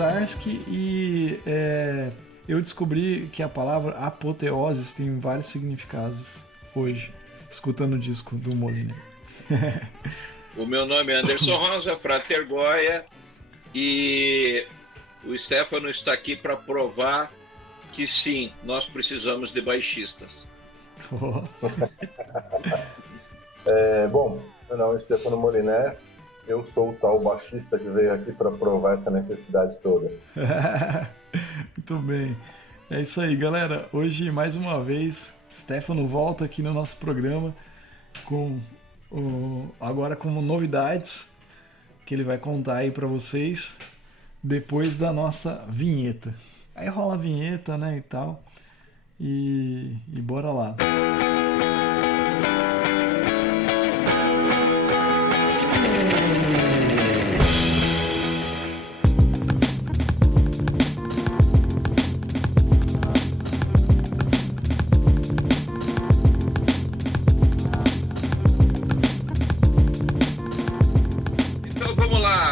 Zarski e eu descobri que a palavra apoteose tem vários significados hoje, escutando o disco do Molina. O meu nome é Anderson Rosa, Frater Goya, e o Stefano está aqui para provar que sim, nós precisamos de baixistas. Oh. Bom, meu nome é Stefano Moliné, eu sou o tal baixista que veio aqui para provar essa necessidade toda. Muito bem. É isso aí, galera. Hoje, mais uma vez, Stefano volta aqui no nosso programa agora com novidades que ele vai contar aí para vocês depois da nossa vinheta. Aí rola a vinheta, né, e tal. E bora lá.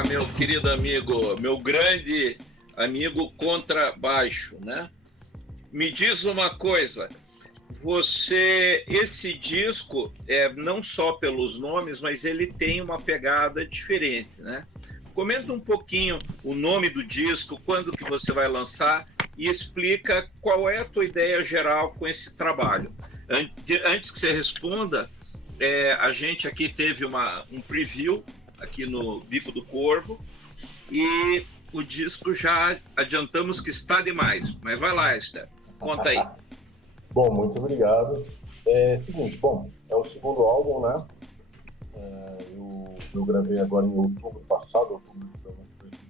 Meu querido amigo, meu grande amigo contrabaixo, né? Me diz uma coisa, esse disco, não só pelos nomes, mas ele tem uma pegada diferente, né? Comenta um pouquinho o nome do disco, quando que você vai lançar e explica qual é a tua ideia geral com esse trabalho. Antes que você responda, a gente aqui teve um preview aqui no Bico do Corvo, e o disco já adiantamos que está demais, mas vai lá, Esther, conta aí. Bom, muito obrigado. Seguinte, bom, é o segundo álbum, né? Eu gravei agora em outubro passado, outubro de 2020.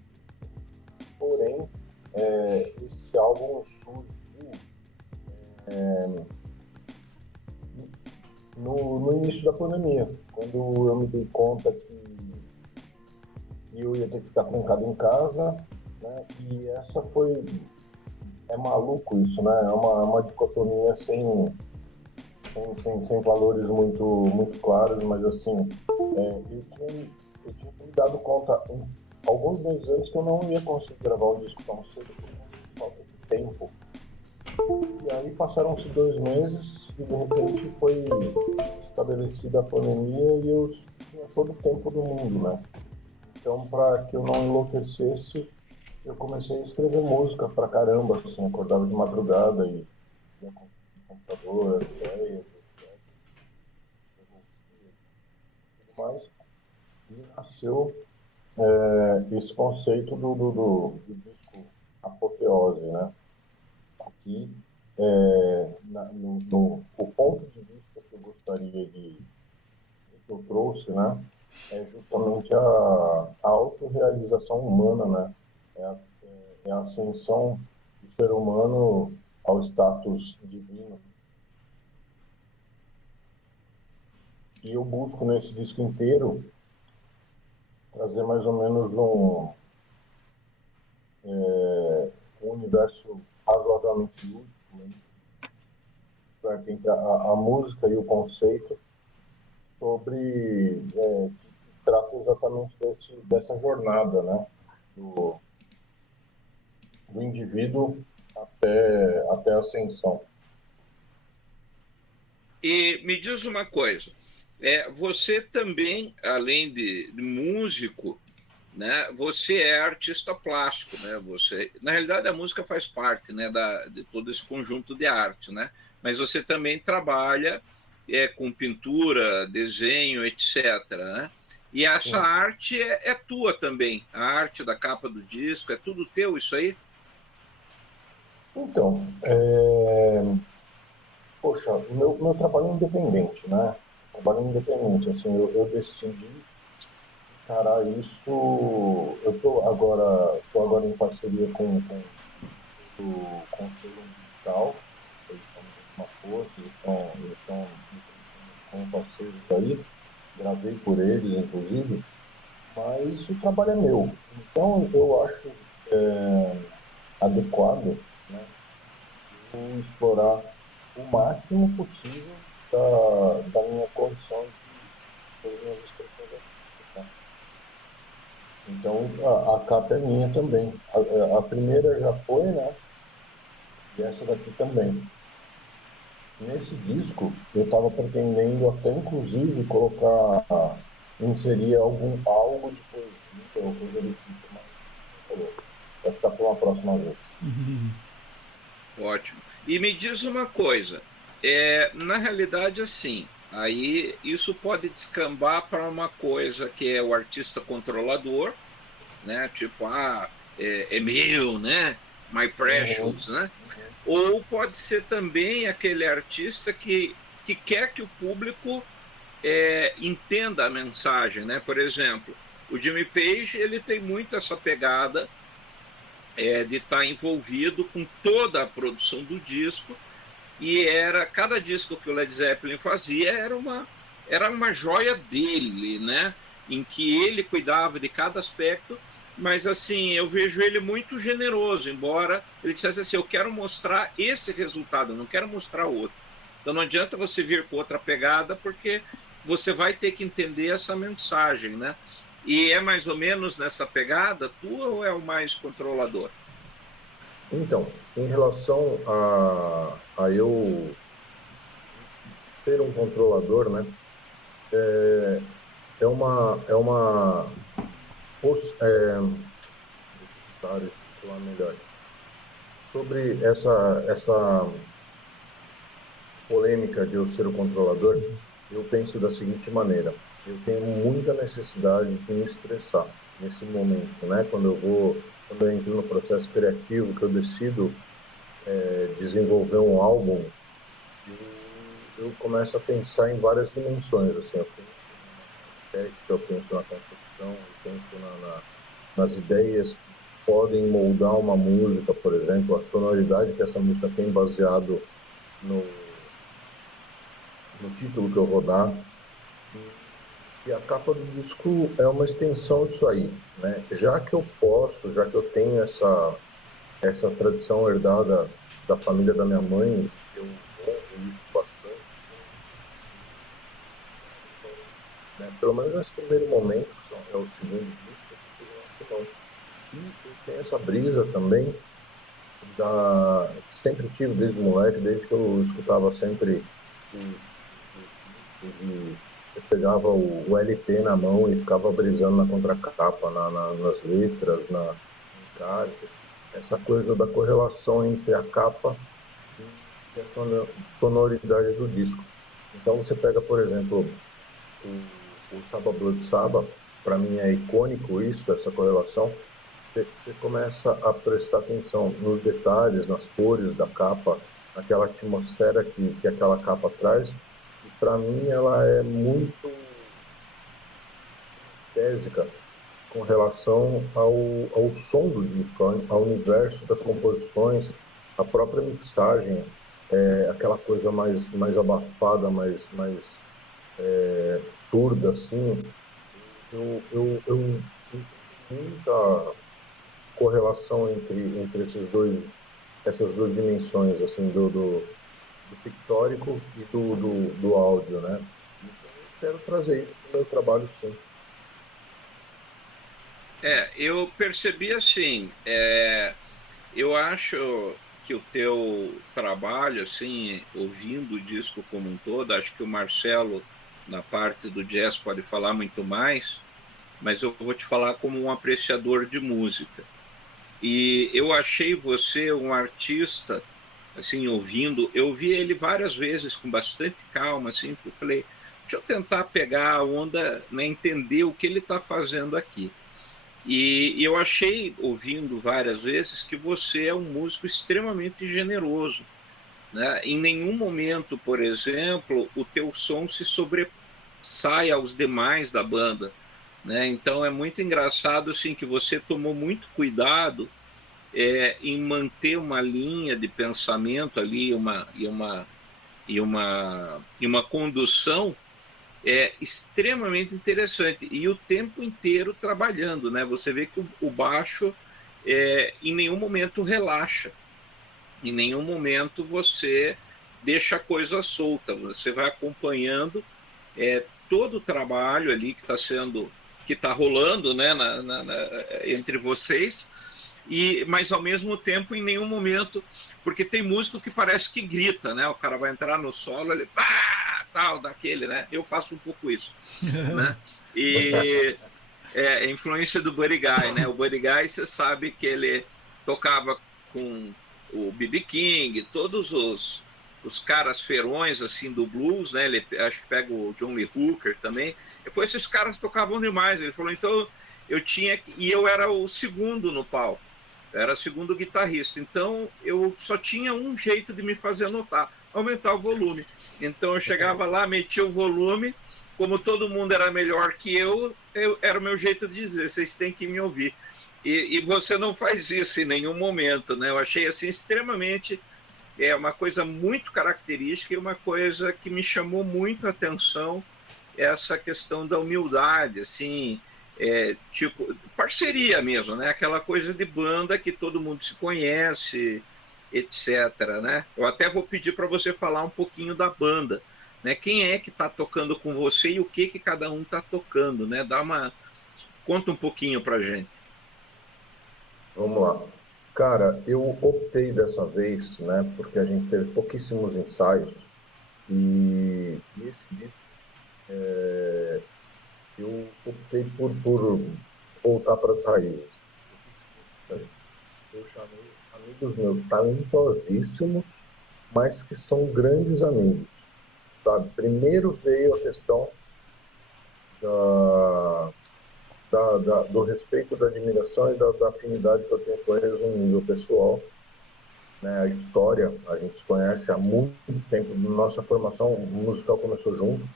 Porém, esse álbum surgiu no início da pandemia, quando eu me dei conta que eu ia ter que ficar trancado em casa, né? E essa foi... É maluco isso, né? É uma dicotomia sem valores muito claros, mas assim, eu tinha me dado conta alguns meses antes que eu não ia conseguir gravar um disco tão cedo por falta de tempo. E aí passaram-se 2 meses e de repente foi estabelecida a pandemia e eu tinha todo o tempo do mundo, né? Então, para que eu não enlouquecesse, eu comecei a escrever música pra caramba, assim, acordava de madrugada e ia com o computador, ideias, etc. Tudo mais. E nasceu esse conceito do disco Apoteose, né? Aqui, o ponto de vista que eu gostaria que eu trouxe, né? É justamente a autorrealização humana, né? É a ascensão do ser humano ao status divino. E eu busco nesse disco inteiro trazer mais ou menos um universo razoavelmente lúdico, né? A música e o conceito sobre que trata exatamente dessa jornada, né? Do indivíduo até a ascensão. E me diz uma coisa, você também, além de músico, né, você é artista plástico, né? Na realidade, a música faz parte, né, de todo esse conjunto de arte, né? Mas você também trabalha com pintura, desenho, etc., né? E essa arte é tua também, a arte da capa do disco, é tudo teu isso aí? Então, poxa, o meu trabalho é independente, né? Trabalho independente, assim, eu decidi encarar isso. Eu tô agora em parceria com o Conselho Digital, eles estão me dando uma força, eles estão como parceiros aí, gravei por eles, inclusive, mas o trabalho é meu. Então, eu acho adequado, né, eu explorar o máximo possível da minha condição de minhas expressões artísticas. Tá? Então a capa é minha também. A primeira já foi, né? E essa daqui também. Nesse disco, eu estava pretendendo até inclusive colocar, inserir algo de poesia ou coisa do tipo, mas não falou. Vai ficar para uma próxima vez. Ótimo. E me diz uma coisa, na realidade, assim, aí isso pode descambar para uma coisa que é o artista controlador, né? Tipo, é meu, né? My Uhum. Precious, né? Ou pode ser também aquele artista que quer que o público entenda a mensagem, né? Por exemplo, o Jimmy Page, ele tem muito essa pegada de estar envolvido com toda a produção do disco, e cada disco que o Led Zeppelin fazia era uma joia dele, né? Em que ele cuidava de cada aspecto, mas assim, eu vejo ele muito generoso, embora ele dissesse assim, eu quero mostrar esse resultado, eu não quero mostrar outro. Então não adianta você vir com outra pegada, porque você vai ter que entender essa mensagem, né? E é mais ou menos nessa pegada tua ou é o mais controlador? Então, em relação a eu ser um controlador, né? É uma deixa eu tentar articular melhor. Sobre essa polêmica de eu ser o controlador, eu penso da seguinte maneira: eu tenho muita necessidade de me expressar nesse momento, né? Quando eu entro no processo criativo, que eu decido desenvolver um álbum, eu começo a pensar em várias dimensões, assim, eu penso na estética, eu penso na concepção, eu penso nas ideias que podem moldar uma música, por exemplo, a sonoridade que essa música tem baseado no, no título que eu vou dar. E a capa do disco é uma extensão disso aí, né? Já que eu tenho essa tradição herdada da família da minha mãe, eu honro isso bastante. Então, né, pelo menos nesse primeiro momento, é o segundo disco, eu acho que não. E eu tenho essa brisa também que sempre tive desde moleque, desde que eu escutava sempre os discos e você pegava o LP na mão e ficava brisando na contracapa, nas letras, no encarte. Essa coisa da correlação entre a capa e a sonoridade do disco. Então você pega, por exemplo, o Saba Blood Saba, para mim é icônico isso, essa correlação. Você começa a prestar atenção nos detalhes, nas cores da capa, naquela atmosfera que aquela capa traz. E para mim ela é muito estésica com relação ao som do disco, ao universo das composições, a própria mixagem, aquela coisa mais abafada, mais surda, assim. Eu muita correlação entre essas duas dimensões, assim, do pictórico e do áudio, né? Então, eu quero trazer isso para o meu trabalho, sim. Eu percebi assim, eu acho que o teu trabalho, assim, ouvindo o disco como um todo, acho que o Marcelo, na parte do jazz, pode falar muito mais, mas eu vou te falar como um apreciador de música. E eu achei você um artista, assim, ouvindo, eu vi ele várias vezes com bastante calma, assim, eu falei, deixa eu tentar pegar a onda, né, entender o que ele está fazendo aqui. E eu achei, ouvindo várias vezes, que você é um músico extremamente generoso, né? Em nenhum momento, por exemplo, o teu som se sobressai aos demais da banda, né? Então é muito engraçado assim que você tomou muito cuidado em manter uma linha de pensamento ali, uma condução extremamente interessante e o tempo inteiro trabalhando, né? Você vê que o baixo em nenhum momento relaxa, em nenhum momento você deixa a coisa solta, você vai acompanhando todo o trabalho ali que está sendo que está rolando, né, entre vocês, mas ao mesmo tempo em nenhum momento, porque tem músico que parece que grita, né? O cara vai entrar no solo, ele pá, tal, daquele, né? Eu faço um pouco isso, né? E a influência do Buddy Guy, né? O Buddy Guy, você sabe que ele tocava com o B.B. King, todos os caras ferões assim do blues, né? Ele acho que pega o John Lee Hooker também. E foi esses caras tocavam demais. Ele falou, então eu tinha e eu era o segundo no palco. Eu era o segundo guitarrista. Então eu só tinha um jeito de me fazer notar, aumentar o volume. Então eu chegava lá, metia o volume, como todo mundo era melhor que eu era o meu jeito de dizer, vocês têm que me ouvir. E você não faz isso em nenhum momento, né? Eu achei assim extremamente uma coisa muito característica e uma coisa que me chamou muito a atenção, essa questão da humildade, assim, tipo parceria mesmo, né? Aquela coisa de banda que todo mundo se conhece, etc, né? Eu até vou pedir para você falar um pouquinho da banda, né? Quem é que está tocando com você e o que cada um está tocando, né? Conta um pouquinho para gente. Vamos lá. Cara, eu optei dessa vez, né, porque a gente teve pouquíssimos ensaios e esse disco eu optei por voltar para as raízes. O que significa isso? Eu chamei amigos meus talentosíssimos, mas que são grandes amigos, sabe? Primeiro veio a questão da, do respeito, da admiração e da afinidade que eu tenho com eles no nível pessoal, né? A história, a gente se conhece há muito tempo, nossa formação musical começou junto.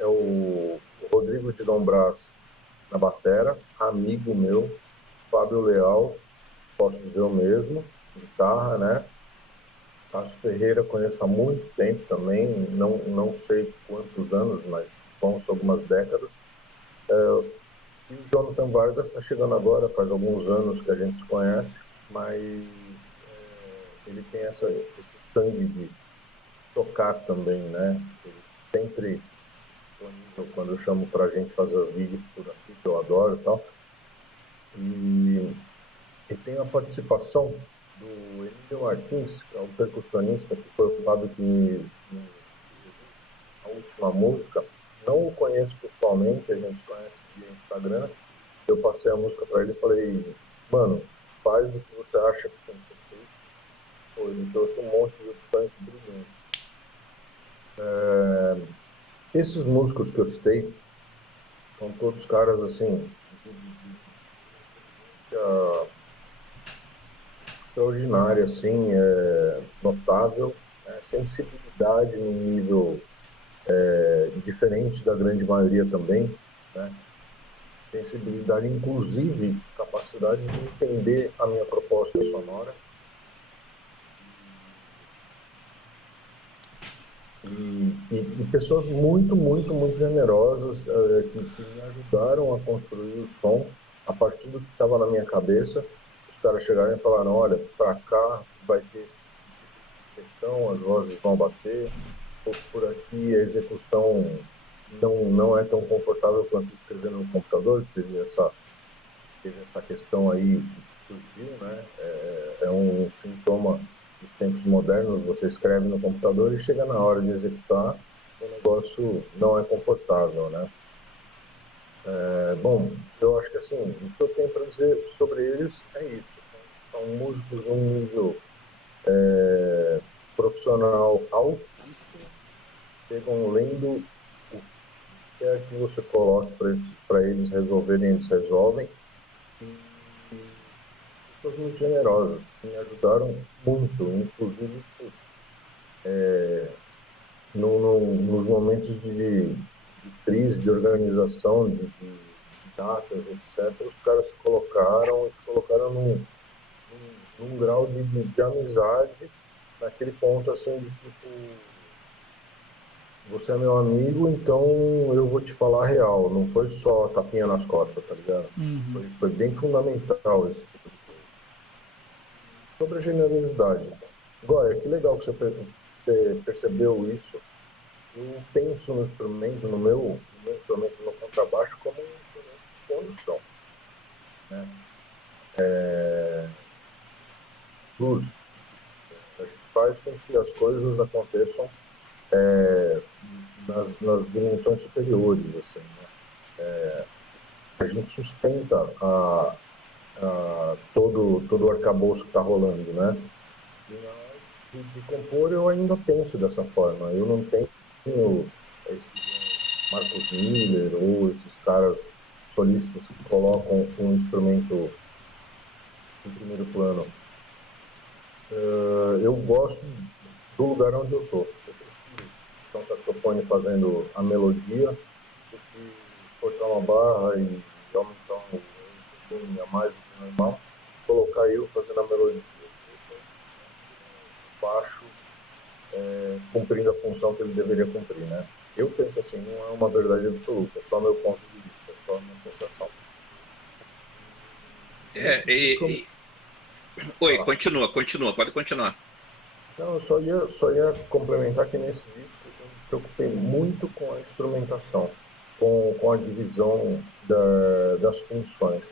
É o Rodrigo de Dom Brás na batera, amigo meu, Fábio Leal, posso dizer o mesmo, guitarra, né? Cássio Ferreira conheço há muito tempo também, não sei quantos anos, mas vão ser algumas décadas. E o Jonathan Vargas está chegando agora, faz alguns anos que a gente se conhece, mas ele tem esse sangue de tocar também, né? Ele sempre disponível quando eu chamo para a gente fazer as gigs por aqui, que eu adoro e tal. E tem a participação do Emílio Martins, que é um percussionista, que foi o Fábio que a última música. Não o conheço pessoalmente, a gente se conhece via Instagram. Eu passei a música para ele e falei, mano, faz o que você acha que tem que ser feito. Pô, ele trouxe um monte de opções brilhantes. Esses músicos que eu citei são todos caras assim extraordinária, assim, notável, né? Sensibilidade no nível diferente da grande maioria também, né? Sensibilidade, inclusive capacidade de entender a minha proposta sonora. E pessoas muito, muito, muito generosas que me ajudaram a construir o som a partir do que estava na minha cabeça. Os caras chegaram e falaram, olha, para cá vai ter esse tipo de questão, as vozes vão bater, por aqui a execução não é tão confortável quanto escrever no computador, teve essa questão aí que surgiu, né? É um sintoma dos tempos modernos, você escreve no computador e chega na hora de executar, o negócio não é confortável, né? Bom, eu acho que assim, o que eu tenho para dizer sobre eles é isso. São músicos de um nível profissional altíssimo, chegam lendo o que quer que você coloque para eles resolverem, eles resolvem. Pessoas muito generosas, que me ajudaram muito, inclusive nos momentos de crise, de organização, de datas, etc. Os caras se colocaram num grau de amizade, naquele ponto assim de tipo, você é meu amigo, então eu vou te falar a real. Não foi só tapinha nas costas, tá ligado? Foi bem fundamental esse tipo de coisa. Sobre a generosidade. Goya, que legal que você percebeu isso. Eu penso no instrumento, no meu um instrumento no contrabaixo como um instrumento de condução, né? Blues, a gente faz com que as coisas aconteçam nas dimensões superiores, assim, né? A gente sustenta todo o arcabouço que está rolando, né? E na hora de compor eu ainda penso dessa forma. Eu não tenho esse Marcos Miller ou esses caras solistas que colocam um instrumento em primeiro plano. Eu gosto do lugar onde eu estou. Eu prefiro um saxofone fazendo a melodia do que forçar uma barra e aumentar um volume a mais do que normal, colocar eu fazendo a melodia. Baixo cumprindo a função que ele deveria cumprir, né? Eu penso assim, não é uma verdade absoluta, é só meu ponto de vista, é só a minha sensação. Oi, continua, pode continuar. Não, eu só ia complementar que nesse disco eu me preocupei muito com a instrumentação, com a divisão das funções,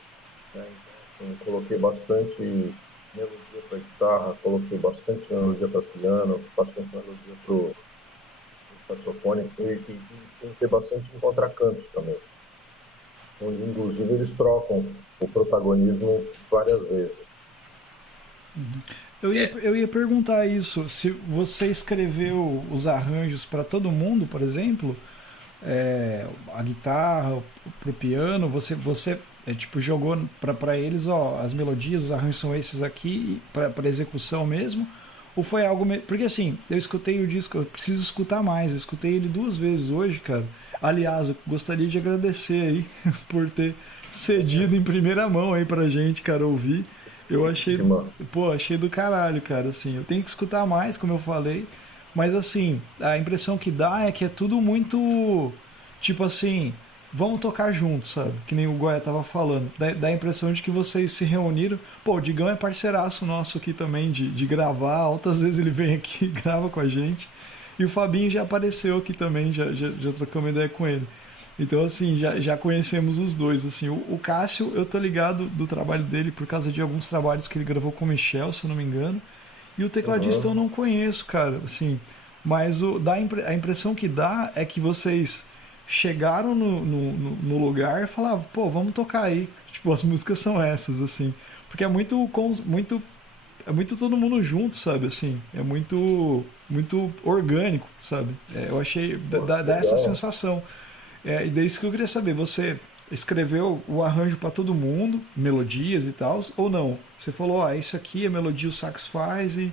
né? Então, assim, coloquei bastante melodia para guitarra, coloquei bastante melodia para piano, bastante melodia para o saxofone e pensei bastante em contracantos também, onde inclusive eles trocam o protagonismo várias vezes. Eu ia perguntar isso, se você escreveu os arranjos para todo mundo, por exemplo, a guitarra, pro piano, você tipo, jogou para eles, ó, as melodias, os arranjos são esses aqui, para execução mesmo? Ou foi algo. Porque assim, eu escutei o disco, eu preciso escutar mais, eu escutei ele 2 vezes hoje, cara. Aliás, eu gostaria de agradecer aí por ter cedido em primeira mão aí pra gente, cara, ouvir. Eu achei, pô, achei do caralho, cara, assim. Eu tenho que escutar mais, como eu falei, mas assim, a impressão que dá é que é tudo muito tipo assim, vamos tocar juntos, sabe? Que nem o Goya tava falando. Dá a impressão de que vocês se reuniram. Pô, o Digão é parceiraço nosso aqui também de gravar. Altas vezes ele vem aqui e grava com a gente. E o Fabinho já apareceu aqui também, já trocamos ideia com ele. Então, assim, já conhecemos os dois. Assim, o Cássio, eu tô ligado do trabalho dele por causa de alguns trabalhos que ele gravou com o Michel, se eu não me engano. E o tecladista eu não conheço, cara, assim. Mas a impressão que dá é que vocês chegaram no lugar e falavam, pô, vamos tocar aí. Tipo, as músicas são essas, assim. Porque é muito todo mundo junto, sabe, assim. É muito orgânico, sabe. Eu achei, dá essa sensação. E daí isso que eu queria saber, você escreveu o arranjo para todo mundo, melodias e tal, ou não? Você falou, isso aqui é melodia o sax faz e...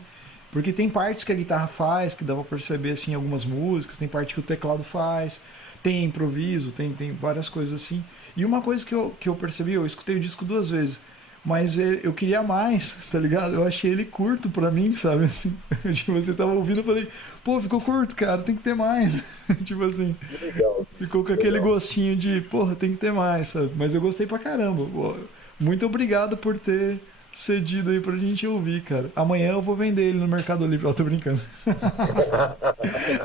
Porque tem partes que a guitarra faz, que dá pra perceber assim em algumas músicas, tem parte que o teclado faz, tem improviso, tem várias coisas assim. E uma coisa que eu percebi, eu escutei o disco 2 vezes, mas eu queria mais, tá ligado? Eu achei ele curto pra mim, sabe? Assim, tipo, você tava ouvindo, eu falei, pô, ficou curto, cara, tem que ter mais. Tipo assim, Legal, ficou com aquele gostinho de, porra, tem que ter mais, sabe? Mas eu gostei pra caramba. Pô, muito obrigado por ter cedido aí pra gente ouvir, cara. Amanhã eu vou vender ele no Mercado Livre. Ó, tô brincando.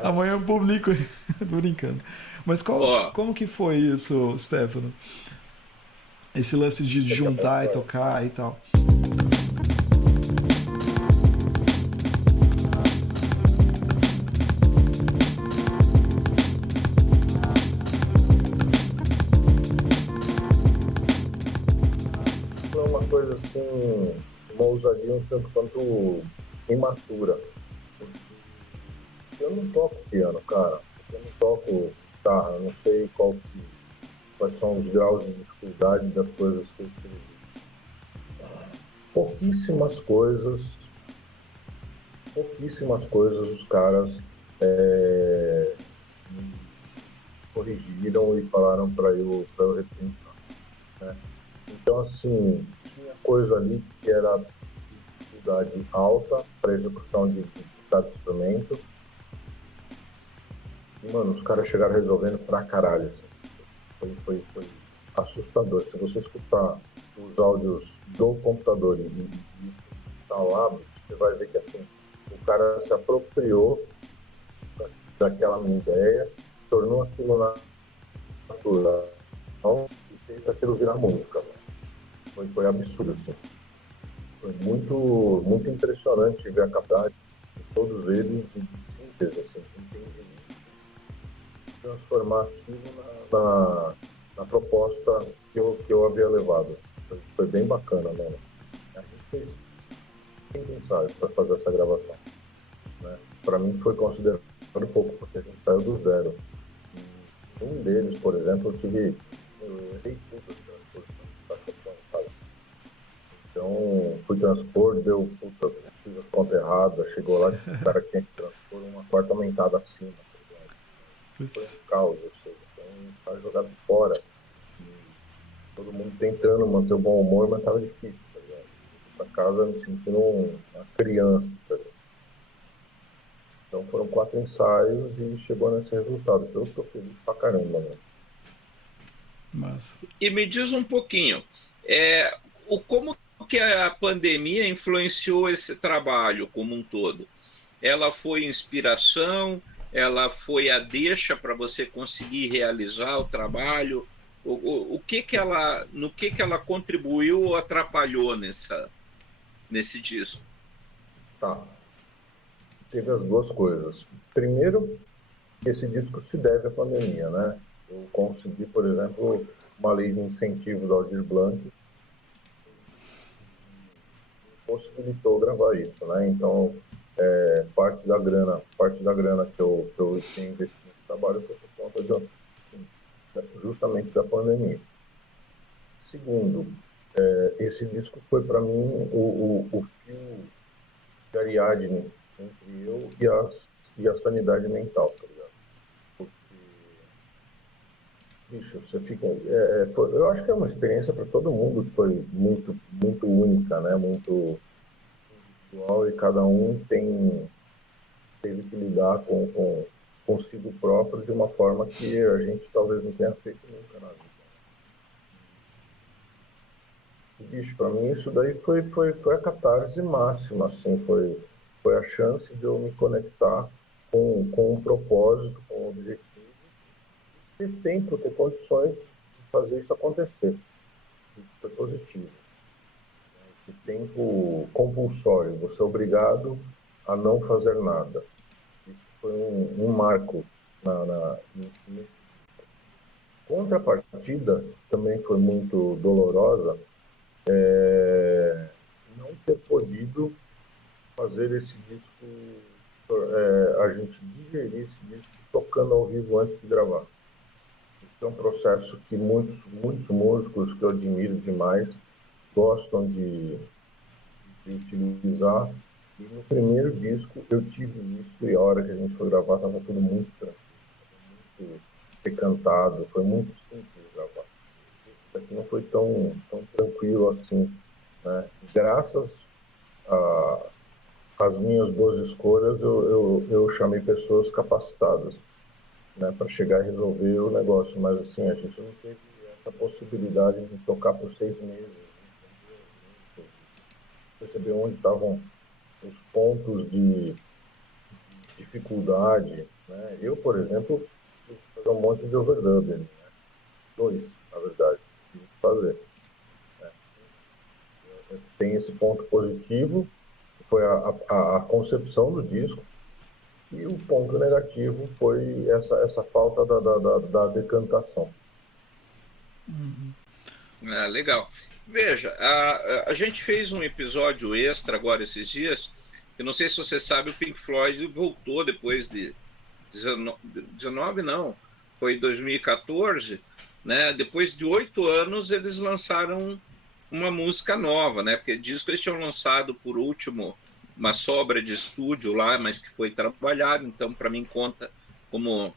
Amanhã eu publico ele. Tô brincando. Mas como que foi isso, Stefano? Esse lance de juntar e tocar e tal. Foi uma coisa assim, uma ousadia um tanto quanto imatura. Eu não toco piano, cara. Eu não toco guitarra, não sei quais são os graus de dificuldade das coisas que eu escrevi. Pouquíssimas coisas os caras me corrigiram e falaram para eu repensar, né? Então, assim, tinha coisa ali que era de dificuldade alta para execução de cada instrumento. E, mano, os caras chegaram resolvendo pra caralho, assim. Foi assustador. Se você escutar os áudios do computador e escutar lá, você vai ver que, assim, o cara se apropriou daquela minha ideia, tornou aquilo e fez aquilo virar música. Foi absurdo, assim. Foi muito impressionante ver a capacidade de todos eles de síntese, assim, de entender e transformar aquilo na proposta que eu havia levado. Foi bem bacana, né? A gente fez 5 ensaios para fazer essa gravação, né? Para mim foi considerado pouco, porque a gente saiu do zero. E um deles, por exemplo, eu errei tudo as transposições de saxofone, sabe? Então, fui transpor, fiz as contas erradas, chegou lá que o cara tinha que transpor uma quarta aumentada acima, tá ligado? Foi um caos, ou seja, então estava jogado fora. E todo mundo tentando manter o bom humor, mas estava difícil, tá ligado? Pra casa me sentindo uma criança, tá ligado? Então foram 4 ensaios e chegou nesse resultado. Eu tô feliz pra caramba, né? Massa. E me diz um pouquinho, como que a pandemia influenciou esse trabalho como um todo? Ela foi inspiração? Ela foi a deixa para você conseguir realizar o trabalho? No que ela contribuiu ou atrapalhou nesse disco? Tá. Teve as duas coisas. Primeiro, esse disco se deve à pandemia, né? Eu consegui, por exemplo, uma lei de incentivo da Aldir Blanc possibilitou gravar isso, né? Então, parte da grana que eu tinha investido nesse trabalho foi por conta justamente da pandemia. Segundo, esse disco foi para mim o fio de Ariadne entre eu e a sanidade mental, tá ligado? Porque, bicho, você fica... eu acho que é uma experiência para todo mundo que foi muito, muito única, né? Muito individual e cada um teve que lidar com consigo próprio de uma forma que a gente talvez não tenha feito nunca na vida. Bicho, para mim isso daí foi a catarse máxima, assim, foi a chance de eu me conectar com um propósito, com um objetivo, ter tempo, ter condições de fazer isso acontecer. Isso foi positivo. Esse tempo compulsório, você é obrigado a não fazer nada. Isso foi um marco nesse. Contrapartida também foi muito dolorosa, não ter podido fazer esse disco, a gente digerir esse disco tocando ao vivo antes de gravar. Isso é um processo que muitos músicos que eu admiro demais gostam de utilizar. E no primeiro disco eu tive isso e a hora que a gente foi gravar estava tudo muito tranquilo, muito decantado, foi muito simples gravar. Isso aqui não foi tão tranquilo assim, né? Graças às minhas boas escolhas, eu chamei pessoas capacitadas, né, para chegar e resolver o negócio. Mas assim, a gente não teve essa possibilidade de tocar por 6 meses, perceber onde estavam os pontos de dificuldade, né? Eu, por exemplo, tive que fazer um monte de overdub, né? 2, na verdade, tive que fazer. Tem esse ponto positivo, que foi a concepção do disco, e o ponto negativo foi essa falta da decantação. Legal. Veja, a gente fez um episódio extra agora esses dias, que não sei se você sabe, o Pink Floyd voltou depois de 19 não, foi 2014, né? Depois de 8 anos eles lançaram uma música nova, né? Porque disco eles tinham lançado por último uma sobra de estúdio lá, mas que foi trabalhado, então para mim conta como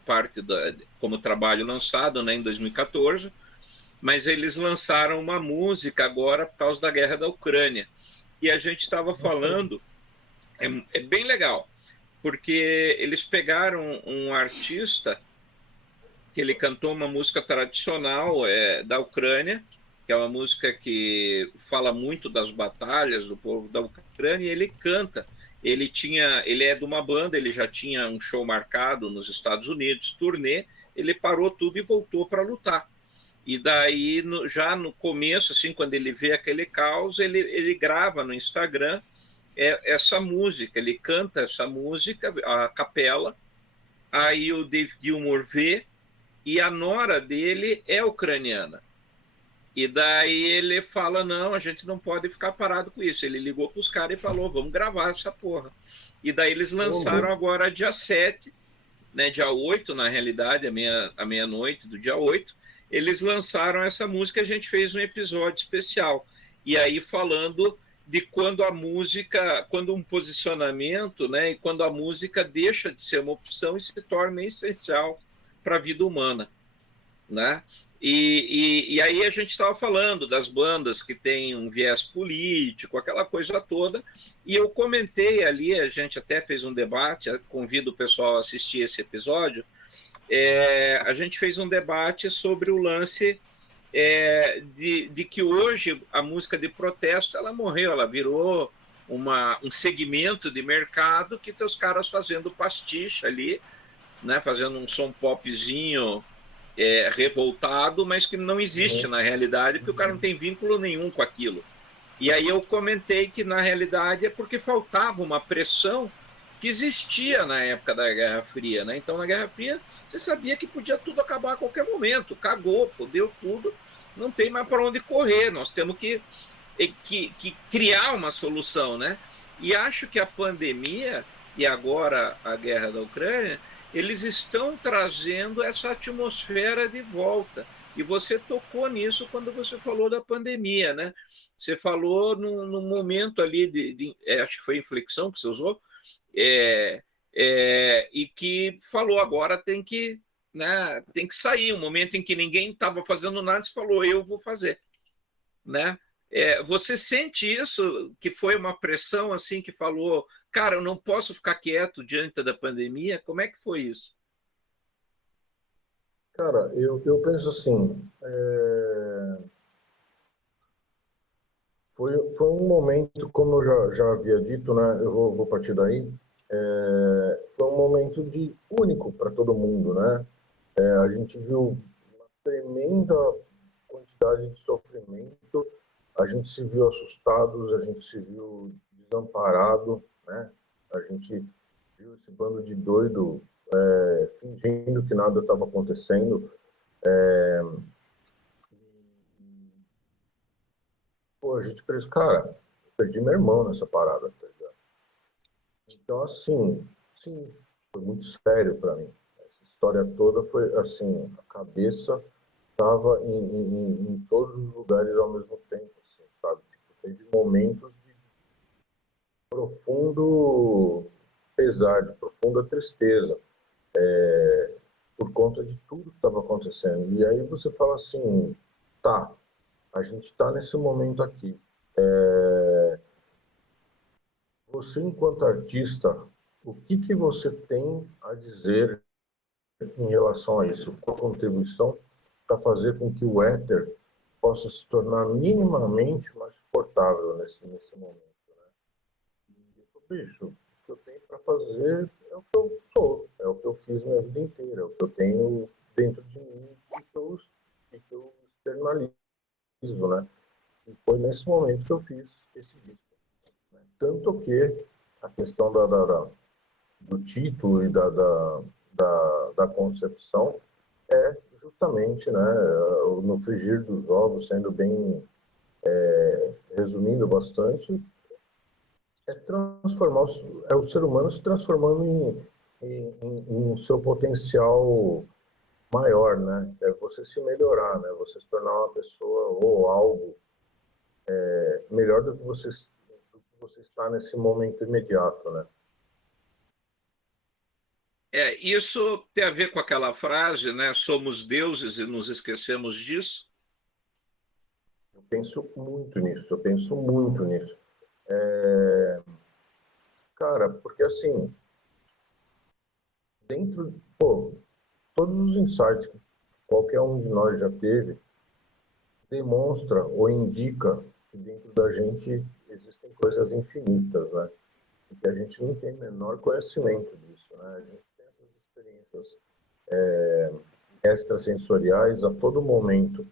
como trabalho lançado, né, em 2014. Mas eles lançaram uma música agora por causa da guerra da Ucrânia. E a gente estava falando, é bem legal, porque eles pegaram um artista que ele cantou uma música tradicional da Ucrânia, que é uma música que fala muito das batalhas do povo da Ucrânia, e ele canta. Ele é de uma banda, ele já tinha um show marcado nos Estados Unidos, turnê, ele parou tudo e voltou para lutar. E daí, já no começo, assim, quando ele vê aquele caos, ele grava no Instagram essa música, ele canta essa música, a capela, aí o Dave Gilmour vê, e a nora dele é ucraniana. E daí ele fala, não, a gente não pode ficar parado com isso. Ele ligou para os caras e falou, vamos gravar essa porra. E daí eles lançaram agora dia 7, né, dia 8, na realidade, à meia-noite do dia 8, eles lançaram essa música, a gente fez um episódio especial. E aí falando de quando a música, quando um posicionamento, né, e quando a música deixa de ser uma opção e se torna essencial para a vida humana, né? E aí a gente estava falando das bandas que têm um viés político, aquela coisa toda, e eu comentei ali, a gente até fez um debate, convido o pessoal a assistir esse episódio, a gente fez um debate sobre o lance de que hoje a música de protesto ela morreu, ela virou um segmento de mercado que tem os caras fazendo pastiche ali, né, fazendo um som popzinho revoltado, mas que não existe na realidade, porque o cara não tem vínculo nenhum com aquilo. E aí eu comentei que, na realidade, é porque faltava uma pressão que existia na época da Guerra Fria, né? Então, na Guerra Fria, você sabia que podia tudo acabar a qualquer momento. Cagou, fodeu tudo, não tem mais para onde correr. Nós temos que criar uma solução, né? E acho que a pandemia e agora a guerra da Ucrânia, eles estão trazendo essa atmosfera de volta. E você tocou nisso quando você falou da pandemia, né? Você falou num momento ali acho que foi inflexão que você usou, e que falou agora tem que sair, um momento em que ninguém estava fazendo nada, você falou, eu vou fazer, né? Você sente isso, que foi uma pressão assim que falou, cara, eu não posso ficar quieto diante da pandemia? Como é que foi isso? Cara, eu penso assim, foi um momento, como eu já havia dito, né? Eu vou partir daí. Foi um momento único para todo mundo, né? A gente viu uma tremenda quantidade de sofrimento, a gente se viu assustados, a gente se viu desamparado, né? A gente viu esse bando de doido fingindo que nada estava acontecendo. Pô, a gente pensa, cara, eu perdi meu irmão nessa parada, tá ligado? Então, assim, sim, foi muito sério para mim. Essa história toda foi, assim, a cabeça estava em todos os lugares ao mesmo tempo, assim, sabe? Tipo, teve momentos de profundo pesar, de profunda tristeza, por conta de tudo que estava acontecendo. E aí você fala assim, tá, a gente está nesse momento aqui. Você, enquanto artista, o que você tem a dizer em relação a isso? Qual a contribuição para fazer com que o éter possa se tornar minimamente mais suportável nesse momento? Né? E eu tô, bicho, o que eu tenho para fazer é o que eu sou, é o que eu fiz minha vida inteira, é o que eu tenho dentro de mim e que eu externalizo, né? E foi nesse momento que eu fiz esse disco. Né? Tanto que a questão do título e da concepção é justamente, né, no frigir dos ovos, sendo bem, resumindo bastante, transformar, o ser humano se transformando em um seu potencial maior, né? É você se melhorar, né? Você se tornar uma pessoa ou algo melhor do que você está nesse momento imediato, né? Isso tem a ver com aquela frase, né? Somos deuses e nos esquecemos disso. Eu penso muito nisso, eu penso muito nisso. Cara, porque assim, pô, todos os insights que qualquer um de nós já teve, demonstra ou indica que dentro da gente existem coisas infinitas, né? E que a gente não tem o menor conhecimento disso, né? A gente tem essas experiências extrasensoriais a todo momento.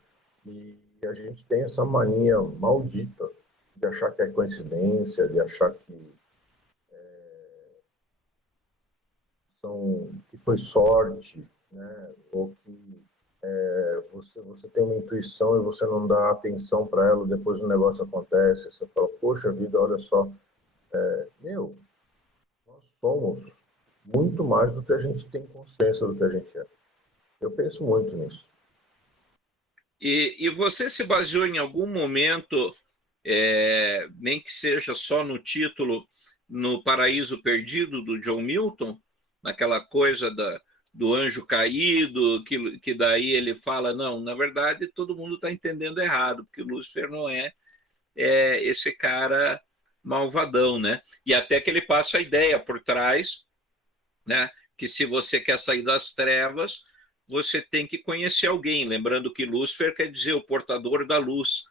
E a gente tem essa mania maldita de achar que é coincidência, de achar que foi sorte, né? Ou que você tem uma intuição e você não dá atenção para ela, depois o negócio acontece, você fala, poxa vida, olha só, meu, nós somos muito mais do que a gente tem consciência do que a gente é. Eu penso muito nisso. E você se baseou em algum momento, nem que seja só no título, no Paraíso Perdido, do John Milton, naquela coisa do anjo caído, que daí ele fala, não, na verdade todo mundo está entendendo errado, porque Lúcifer não é esse cara malvadão, né? E até que ele passa a ideia por trás, né? Que se você quer sair das trevas, você tem que conhecer alguém, lembrando que Lúcifer quer dizer o portador da luz,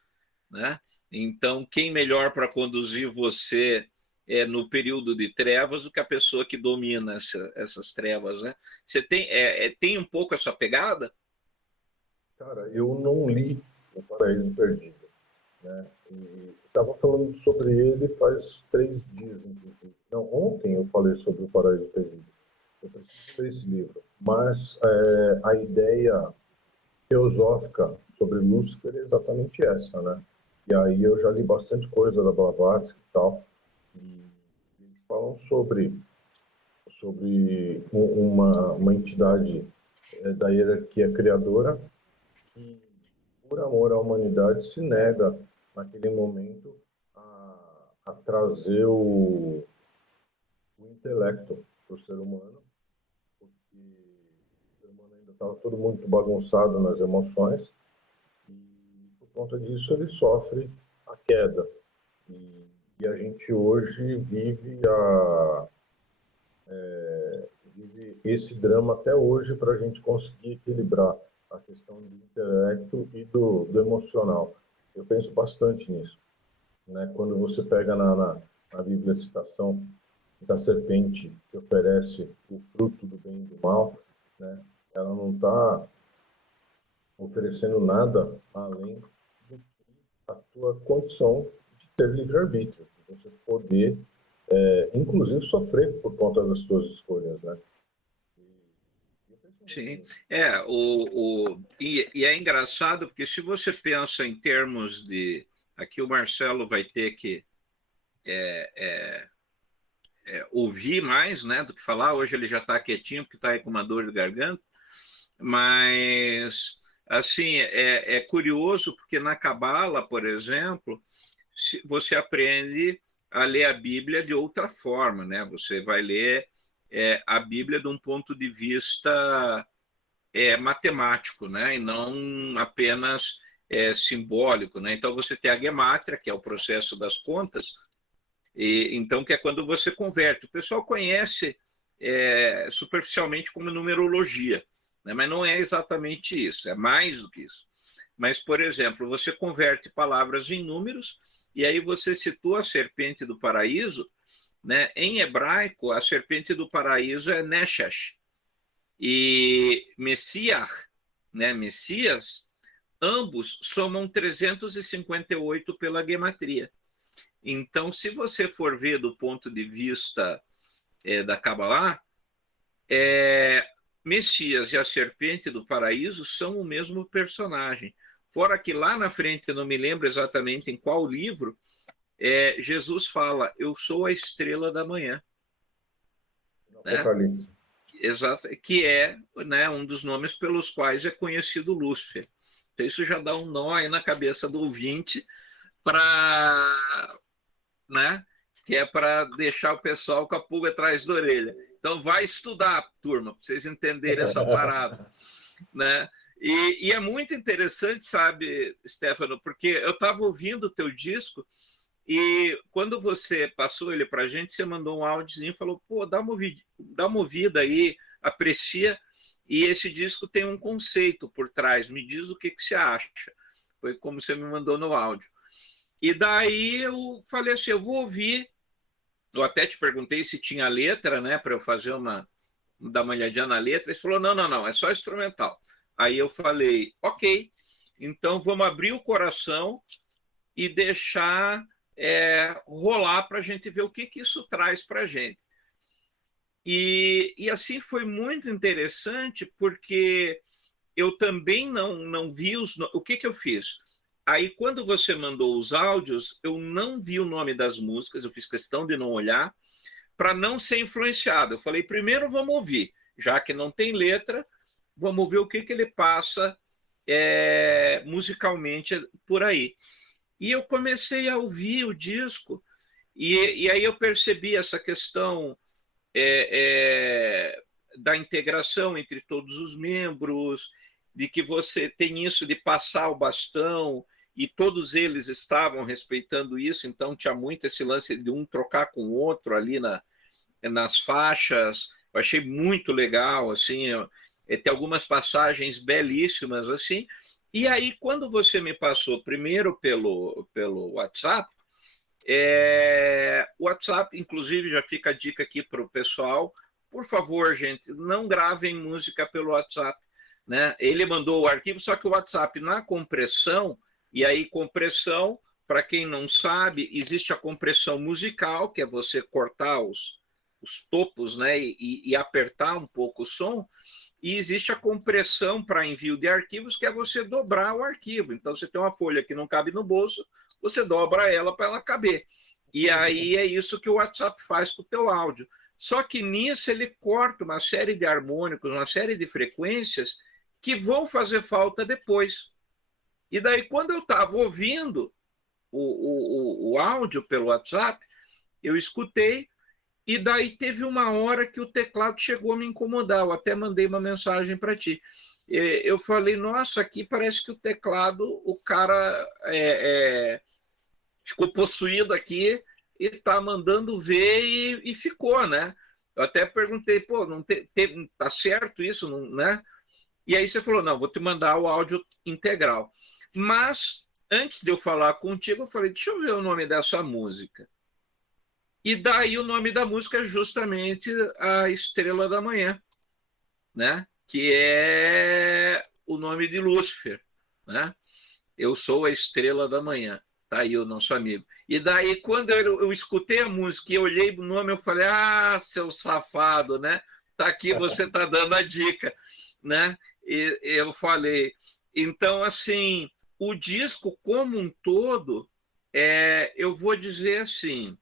né? Então, quem melhor para conduzir você no período de trevas do que a pessoa que domina essas trevas, né? Você tem um pouco essa pegada? Cara, eu não li O Paraíso Perdido, né? E estava falando sobre ele faz 3 dias, inclusive. Não, ontem eu falei sobre O Paraíso Perdido. Eu preciso ler esse livro. Mas a ideia teosófica sobre Lúcifer é exatamente essa, né? E aí eu já li bastante coisa da Blavatsky e tal. E eles falam sobre uma entidade da hierarquia criadora que, por amor à humanidade, se nega, naquele momento, a trazer o intelecto para o ser humano, porque o ser humano ainda estava todo muito bagunçado nas emoções, e por conta disso ele sofre a queda. E a gente hoje vive esse drama até hoje para a gente conseguir equilibrar a questão do intelecto e do emocional. Eu penso bastante nisso, né? Quando você pega na Bíblia a citação da serpente que oferece o fruto do bem e do mal, né? Ela não está oferecendo nada além da tua condição de ter livre-arbítrio, de você poder, inclusive, sofrer por conta das suas escolhas, né? Sim, e é engraçado porque se você pensa em termos de, aqui o Marcelo vai ter que ouvir mais, né, do que falar, hoje ele já está quietinho porque está aí com uma dor de garganta, mas assim, é curioso porque na Cabala, por exemplo, você aprende a ler a Bíblia de outra forma, né? Você vai ler a Bíblia de um ponto de vista matemático, né? E não apenas simbólico, né? Então você tem a gemátria, que é o processo das contas, então que é quando você converte. O pessoal conhece superficialmente como numerologia, né? Mas não é exatamente isso, é mais do que isso. Mas, por exemplo, você converte palavras em números e aí você situa a serpente do paraíso, né? Em hebraico, a serpente do paraíso é Neshash. E Messias, né? Messias, ambos somam 358 pela gematria. Então, se você for ver do ponto de vista da Kabbalah, Messias e a serpente do paraíso são o mesmo personagem. Fora que lá na frente, eu não me lembro exatamente em qual livro, Jesus fala, eu sou a estrela da manhã. Apocalipse. Né? Exato, que é, né, um dos nomes pelos quais é conhecido Lúcifer. Então isso já dá um nó aí na cabeça do ouvinte para, né, que é para deixar o pessoal com a pulga atrás da orelha. Então vai estudar, turma, para vocês entenderem essa parada, né? E é muito interessante, sabe, Stefano, porque eu estava ouvindo o teu disco e quando você passou ele para a gente, você mandou um áudiozinho e falou, pô, dá uma ouvida aí, aprecia, e esse disco tem um conceito por trás, me diz o que você acha. Foi como você me mandou no áudio. E daí eu falei assim, eu vou ouvir, eu até te perguntei se tinha letra, né, para eu fazer dar uma olhadinha na letra, ele falou, não, é só instrumental. Aí eu falei, ok, então vamos abrir o coração e deixar rolar para a gente ver o que isso traz para a gente. E assim foi muito interessante, porque eu também não vi o que eu fiz. Aí, quando você mandou os áudios, eu não vi o nome das músicas, eu fiz questão de não olhar, para não ser influenciado. Eu falei, primeiro vamos ouvir, já que não tem letra, vamos ver o que ele passa musicalmente por aí. E eu comecei a ouvir o disco, e aí eu percebi essa questão da integração entre todos os membros, de que você tem isso de passar o bastão, e todos eles estavam respeitando isso, então tinha muito esse lance de um trocar com o outro ali nas faixas. Eu achei muito legal, assim, tem algumas passagens belíssimas, assim. E aí, quando você me passou primeiro pelo WhatsApp, o WhatsApp, inclusive, já fica a dica aqui para o pessoal, por favor, gente, não gravem música pelo WhatsApp, né? Ele mandou o arquivo, só que o WhatsApp, na compressão, e aí compressão, para quem não sabe, existe a compressão musical, que é você cortar os topos, né, e apertar um pouco o som, e existe a compressão para envio de arquivos, que é você dobrar o arquivo. Então, você tem uma folha que não cabe no bolso, você dobra ela para ela caber. E aí é isso que o WhatsApp faz com o teu áudio. Só que nisso ele corta uma série de harmônicos, uma série de frequências que vão fazer falta depois. E daí, quando eu estava ouvindo o áudio pelo WhatsApp, eu escutei, e daí teve uma hora que o teclado chegou a me incomodar. Eu até mandei uma mensagem para ti. Eu falei, nossa, aqui parece que o teclado, o cara ficou possuído aqui e está mandando ver, e ficou, né? Eu até perguntei, pô, não tá certo isso, não, né? E aí você falou, não, vou te mandar o áudio integral. Mas, antes de eu falar contigo, eu falei, deixa eu ver o nome dessa música. E daí o nome da música é justamente A Estrela da Manhã, né? Que é o nome de Lúcifer, né? Eu sou a estrela da manhã. Tá aí o nosso amigo. E daí, quando eu escutei a música e olhei o nome, eu falei, ah, seu safado, né? Tá aqui, você tá dando a dica, né? E eu falei, então, assim, o disco como um todo, eu vou dizer assim,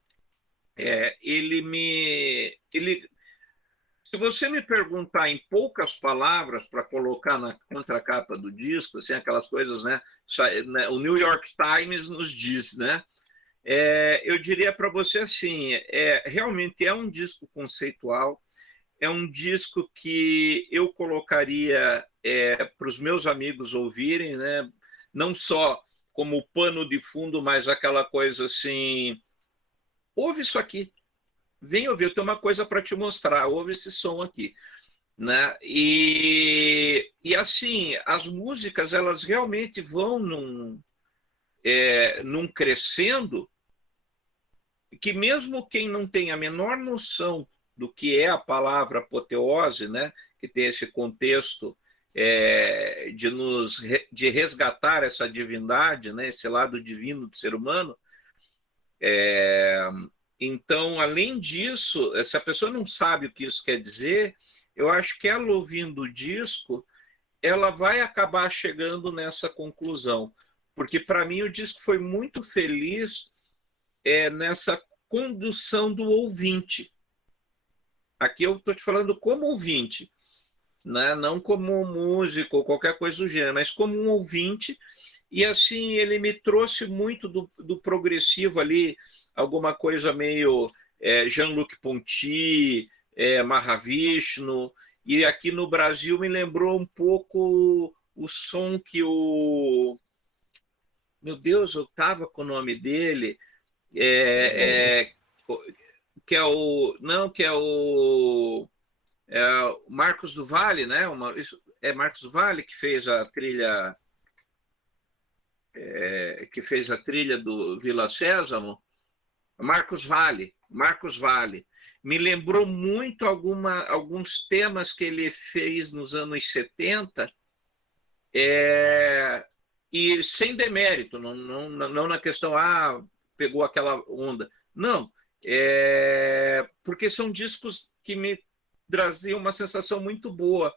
se você me perguntar em poucas palavras para colocar na contracapa do disco, assim, aquelas coisas, né? O New York Times nos diz, né? Eu diria para você assim, realmente é um disco conceitual, é um disco que eu colocaria para os meus amigos ouvirem, né? Não só como pano de fundo, mas aquela coisa assim, ouve isso aqui, vem ouvir, eu tenho uma coisa para te mostrar, ouve esse som aqui, né? E assim, as músicas, elas realmente vão num crescendo, que mesmo quem não tem a menor noção do que é a palavra apoteose, né, que tem esse contexto de resgatar essa divindade, né, esse lado divino do ser humano, então, além disso, se a pessoa não sabe o que isso quer dizer, eu acho que ela ouvindo o disco, ela vai acabar chegando nessa conclusão. Porque, para mim, o disco foi muito feliz nessa condução do ouvinte. Aqui eu estou te falando como ouvinte, né? Não como músico ou qualquer coisa do gênero, mas como um ouvinte. E, assim, ele me trouxe muito do progressivo ali, alguma coisa meio Jean-Luc Ponty, Mahavishnu, e aqui no Brasil me lembrou um pouco o som que meu Deus, eu estava com o nome dele, que é o... Não, que é o Marcos do Vale, né? É Marcos do Vale que fez a trilha... que fez a trilha do Vila Sésamo, Marcos Valle. Me lembrou muito alguns temas que ele fez nos anos 70, E sem demérito, não na questão, pegou aquela onda. Não, porque são discos que me traziam uma sensação muito boa.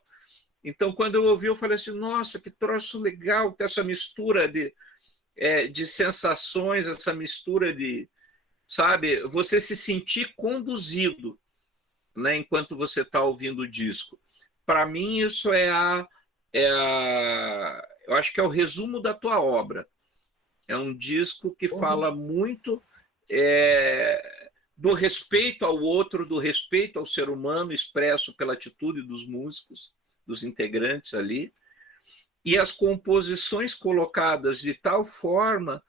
Então, quando eu ouvi, eu falei assim, nossa, que troço legal, ter essa mistura de sensações, essa mistura de, sabe, você se sentir conduzido, né, enquanto você está ouvindo o disco. Para mim, isso eu acho que é o resumo da tua obra. É um disco que fala muito do respeito ao outro, do respeito ao ser humano, expresso pela atitude dos músicos, dos integrantes ali, e as composições colocadas de tal forma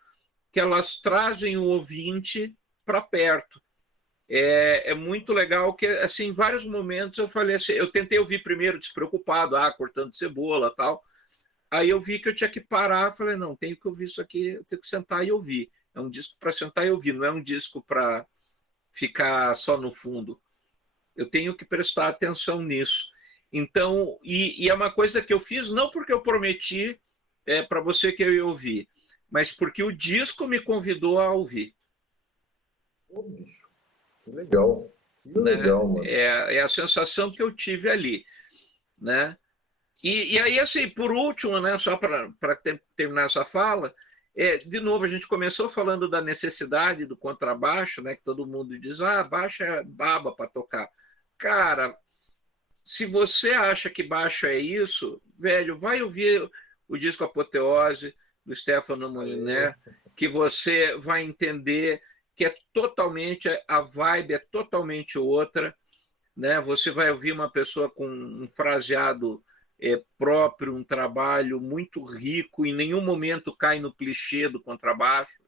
que elas trazem o ouvinte para perto. É muito legal que, assim, em vários momentos eu falei assim, eu tentei ouvir primeiro despreocupado, cortando cebola, tal. Aí eu vi que eu tinha que parar, falei, não, tenho que ouvir isso aqui, eu tenho que sentar e ouvir. É um disco para sentar e ouvir, não é um disco para ficar só no fundo. Eu tenho que prestar atenção nisso. Então, e é uma coisa que eu fiz não porque eu prometi para você que eu ia ouvir, mas porque o disco me convidou a ouvir. Pô, bicho, que legal. Que Né? legal, mano. É a sensação que eu tive ali. Né? E aí, assim, por último, né, só para terminar essa fala, de novo, a gente começou falando da necessidade do contrabaixo, né, que todo mundo diz, baixo é baba para tocar. Cara, se você acha que baixo é isso, velho, vai ouvir o disco Apoteose, do Stefano Moliner, que você vai entender que é totalmente, a vibe é totalmente outra, né? Você vai ouvir uma pessoa com um fraseado próprio, um trabalho muito rico, em nenhum momento cai no clichê do contrabaixo,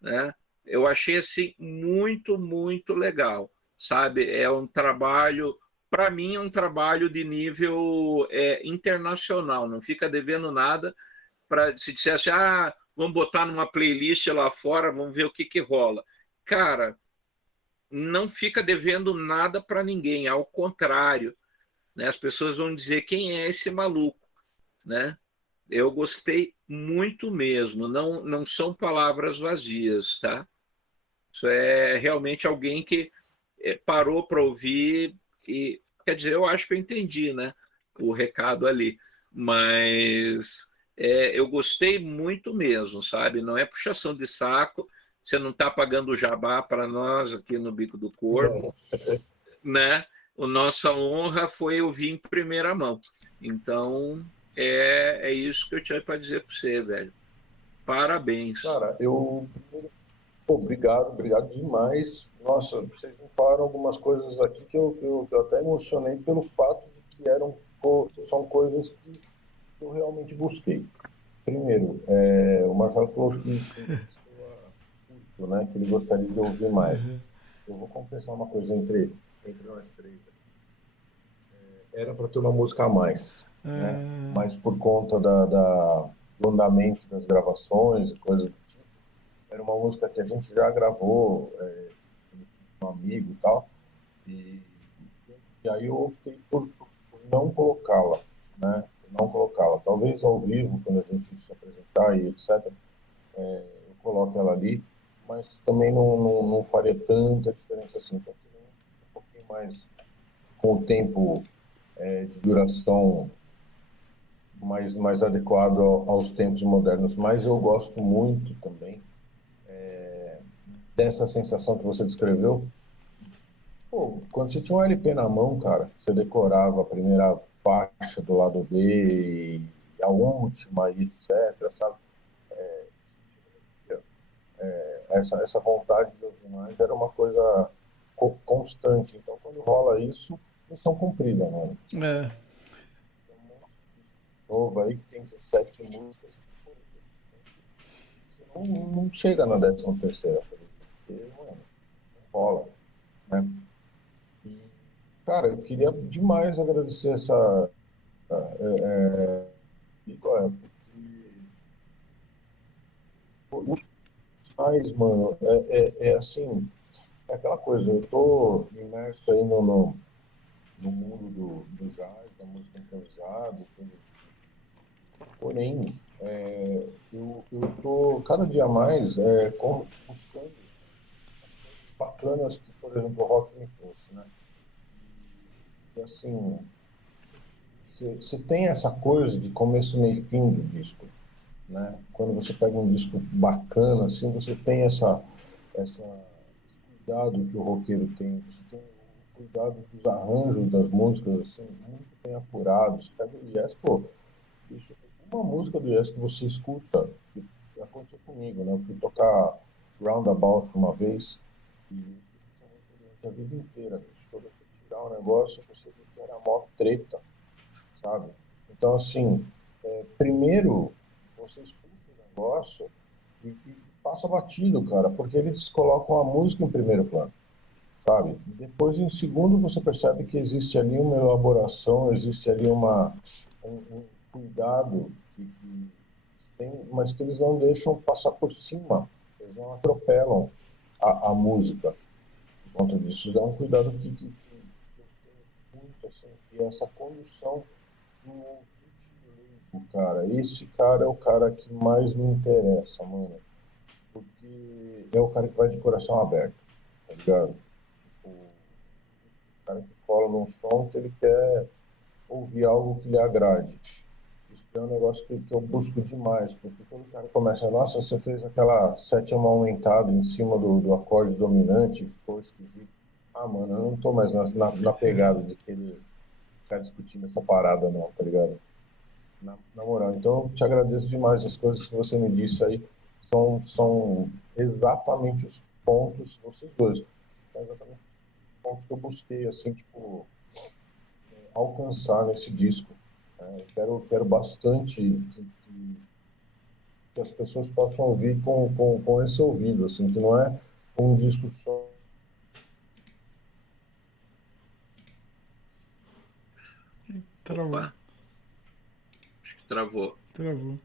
né? Eu achei assim muito, muito legal, sabe? É um trabalho, para mim, é um trabalho de nível internacional, não fica devendo nada para se dissesse, vamos botar numa playlist lá fora, vamos ver o que rola. Cara, não fica devendo nada para ninguém, ao contrário, né? As pessoas vão dizer quem é esse maluco, né? Eu gostei muito mesmo, não são palavras vazias, tá? Isso é realmente alguém que parou para ouvir e, quer dizer, eu acho que eu entendi, né? O recado ali, mas eu gostei muito mesmo, sabe? Não é puxação de saco, você não está pagando o jabá para nós aqui no Bico do Corvo, né? A nossa honra foi ouvir em primeira mão. Então, é isso que eu tinha para dizer para você, velho. Parabéns. Cara, pô, obrigado demais. Nossa, vocês me falaram algumas coisas aqui que eu até emocionei pelo fato de que são coisas que eu realmente busquei. Primeiro, o Marcelo falou né, que ele gostaria de ouvir mais. Eu vou confessar uma coisa entre nós três. Era para ter uma música a mais, né? Mas por conta do andamento das gravações e coisas do tipo, era uma música que a gente já gravou, com um amigo e tal, e aí eu optei por não colocá-la, né? Não colocá-la. Talvez ao vivo, quando a gente se apresentar e etc., eu coloque ela ali, mas também não faria tanta diferença assim. Então, seria um pouquinho mais com o tempo de duração mais adequado aos tempos modernos. Mas eu gosto muito também dessa sensação que você descreveu. Pô, quando você tinha um LP na mão, cara, você decorava a primeira faixa do lado B e a última, e etc., sabe? Essa vontade de ouvir mais era uma coisa constante. Então, quando rola isso, missão cumprida, né? Novo aí, que tem 17 músicas. Você não chega na 13ª, porque, mano, não rola, né? E, cara, eu queria demais agradecer essa... Porque mas, mano, assim, é aquela coisa, eu tô imerso aí no mundo do jazz, da música improvisada, Porém, eu tô cada dia mais buscando bacanas que, por exemplo, o rock me trouxe, né? E assim, você tem essa coisa de começo, meio e fim do disco, né? Quando você pega um disco bacana, assim, você tem esse cuidado que o roqueiro tem. Você tem o cuidado dos arranjos das músicas, assim, muito bem apurados. Pega o Yes, pô, bicho, uma música do Yes que você escuta, que aconteceu comigo, né? Eu fui tocar Roundabout uma vez e durante a vida inteira, bicho, quando eu fui tirar o negócio, eu percebi que era mó treta, sabe? Então, assim, primeiro você escuta o negócio e passa batido, cara, porque eles colocam a música em primeiro plano, sabe? Depois, em segundo, você percebe que existe ali uma elaboração, existe ali um cuidado que tem, mas que eles não deixam passar por cima, eles não atropelam a música. Por conta disso, é um cuidado que eu tenho muito, assim, que é essa condução do ouvinte, cara. Esse cara é o cara que mais me interessa, mano, porque é o cara que vai de coração aberto, tá ligado? Tipo, o cara que cola num som que ele quer ouvir algo que lhe agrade. Isso é um negócio que eu busco demais, porque quando o cara começa, nossa, você fez aquela sétima aumentada em cima do acorde dominante, ficou esquisito. Ah, mano, eu não tô mais na pegada de querer ficar discutindo essa parada, não, tá ligado? Na moral, então eu te agradeço demais. As coisas que você me disse aí são exatamente os pontos, vocês dois, são exatamente os pontos que eu busquei, assim, tipo, alcançar nesse disco. Né? Quero bastante que as pessoas possam ouvir com esse ouvido, assim, que não é um disco só. Travou. Opa, acho que travou. Travou.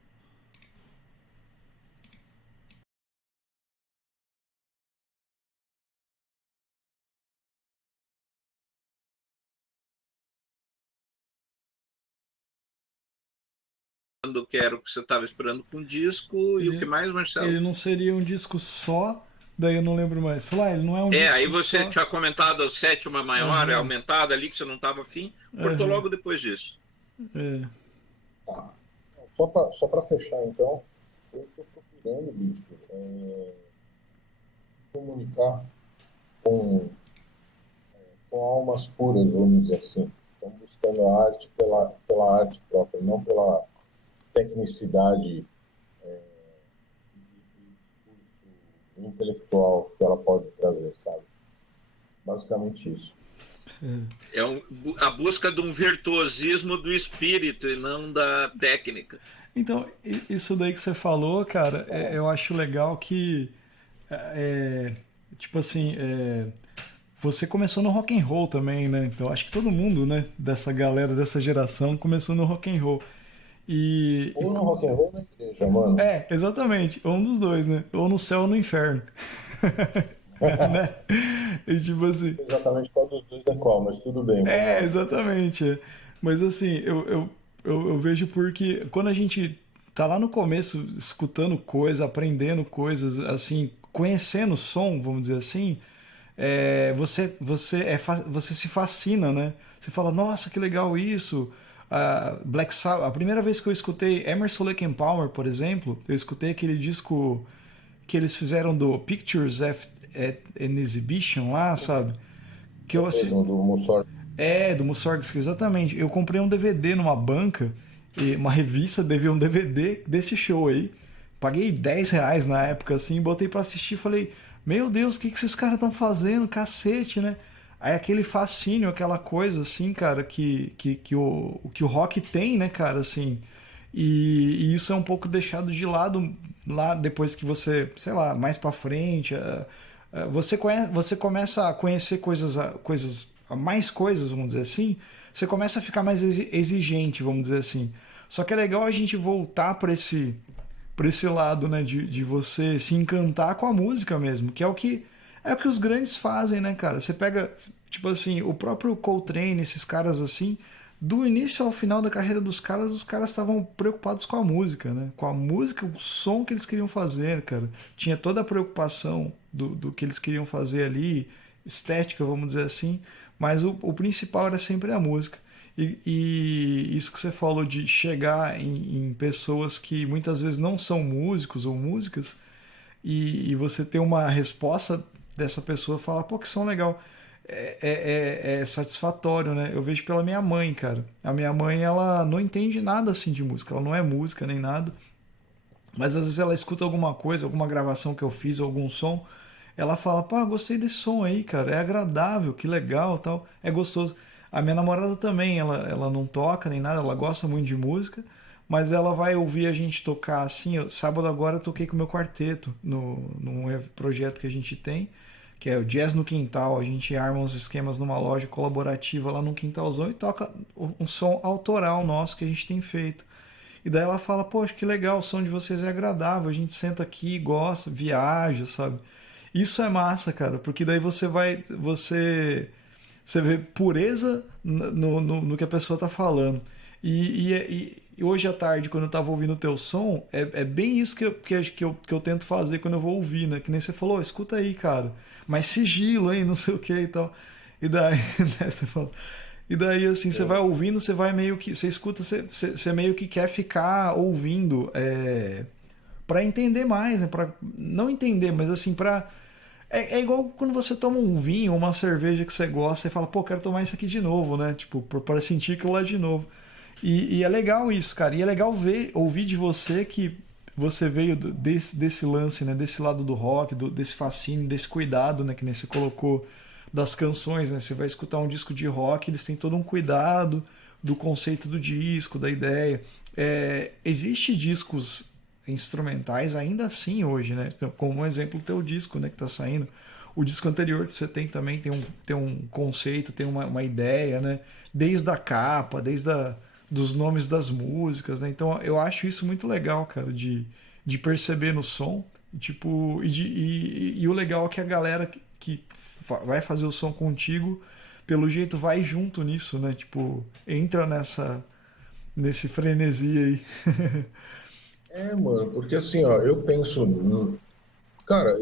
Que era o que você estava esperando com o disco e o que Ele, mais, Marcelo? ele não seria um disco só, daí eu não lembro mais. Falar, ele não é um Aí disco você só. tinha comentado a sétima maior, Aham, aumentada ali, que você não estava afim, cortou aham, logo depois disso. é. Tá. Só para fechar, então, eu estou procurando, bicho, comunicar com, com almas puras, vamos dizer assim. Estão buscando a arte pela arte própria, não pela tecnicidade e discurso intelectual que ela pode trazer, sabe? Basicamente isso. É a busca de um virtuosismo do espírito e não da técnica. Então, isso daí que você falou, cara, eu acho legal que, é, tipo assim, você começou no rock and roll também, né? Então, acho que todo mundo, né, dessa galera, dessa geração, começou no rock and roll. E Ou no rock and roll ou na igreja, mano. exatamente, ou um dos dois, né? Ou no céu ou no inferno. Né? E tipo assim, Exatamente qual dos dois é qual, mas tudo bem, vamos lá. exatamente. Mas assim, eu vejo porque quando a gente tá lá no começo escutando coisas, aprendendo coisas, assim, conhecendo o som, vamos dizer assim, você se fascina, né? Você fala, nossa, que legal isso. Black Sabbath, a primeira vez que eu escutei Emerson Lake and Palmer, por exemplo, eu escutei aquele disco que eles fizeram do Pictures at an Exhibition lá, sabe? Que eu É assisti. do Mussor. Do Mussorgsky, exatamente. Eu comprei um DVD numa banca, e uma revista devia um DVD desse show aí. Paguei R$ 10 na época, assim, botei pra assistir e falei, meu Deus, o que esses caras estão fazendo? Cacete, né? Aí aquele fascínio, aquela coisa, assim, cara, que o rock tem, né, cara, assim. E isso é um pouco deixado de lado lá depois que você, sei lá, mais pra frente, você começa a conhecer mais coisas, vamos dizer assim, você começa a ficar mais exigente, vamos dizer assim. Só que é legal a gente voltar para esse lado, né, de você se encantar com a música mesmo, que é o que os grandes fazem, né, cara? Você pega, tipo assim, o próprio Coltrane, esses caras assim, do início ao final da carreira dos caras, os caras estavam preocupados com a música, né? Com a música, o som que eles queriam fazer, cara. Tinha toda a preocupação do que eles queriam fazer ali, estética, vamos dizer assim, mas o principal era sempre a música. E isso que você falou de chegar em pessoas que muitas vezes não são músicos ou músicas, e você ter uma resposta dessa pessoa falar, pô, que som legal. É satisfatório, né? Eu vejo pela minha mãe, cara. A minha mãe, ela não entende nada assim de música, ela não é música nem nada, mas às vezes ela escuta alguma coisa, alguma gravação que eu fiz, algum som, ela fala, pô, gostei desse som aí, cara, é agradável, que legal, tal, é gostoso. A minha namorada também, ela não toca nem nada, ela gosta muito de música, mas ela vai ouvir a gente tocar assim. Sábado agora eu toquei com o meu quarteto num projeto que a gente tem, que é o Jazz no Quintal. A gente arma uns esquemas numa loja colaborativa lá no quintalzão e toca um som autoral nosso que a gente tem feito. E daí ela fala, poxa, que legal, o som de vocês é agradável, a gente senta aqui, gosta, viaja, sabe? Isso é massa, cara, porque daí você vê pureza no que a pessoa tá falando. E hoje à tarde, quando eu tava ouvindo o teu som, é bem isso que eu tento fazer quando eu vou ouvir, né? Que nem você falou, escuta aí, cara. Mas sigilo, hein? Não sei o que e tal. E daí, né, você falou. E daí, assim, você vai ouvindo, você vai meio que. Você escuta, você meio que quer ficar ouvindo. Para entender mais, né? Para não entender, mas assim, para é igual quando você toma um vinho ou uma cerveja que você gosta e fala, pô, quero tomar isso aqui de novo, né? Tipo, para sentir aquilo lá de novo. E é legal isso, cara. E é legal ouvir de você que você veio desse lance, né? Desse lado do rock, desse fascínio, desse cuidado, né? Que nem você colocou das canções, né? Você vai escutar um disco de rock, eles têm todo um cuidado do conceito do disco, da ideia. Existe discos instrumentais ainda assim hoje, né? Então, como um exemplo, o teu disco, né, que tá saindo. O disco anterior que você tem também tem um conceito, tem uma ideia, né? Desde a capa, dos nomes das músicas, né? Então eu acho isso muito legal, cara, de perceber no som. Tipo, e o legal é que a galera que vai fazer o som contigo, pelo jeito, vai junto nisso, né? Tipo, entra nesse frenesi aí. Mano, porque assim, ó, eu penso, cara,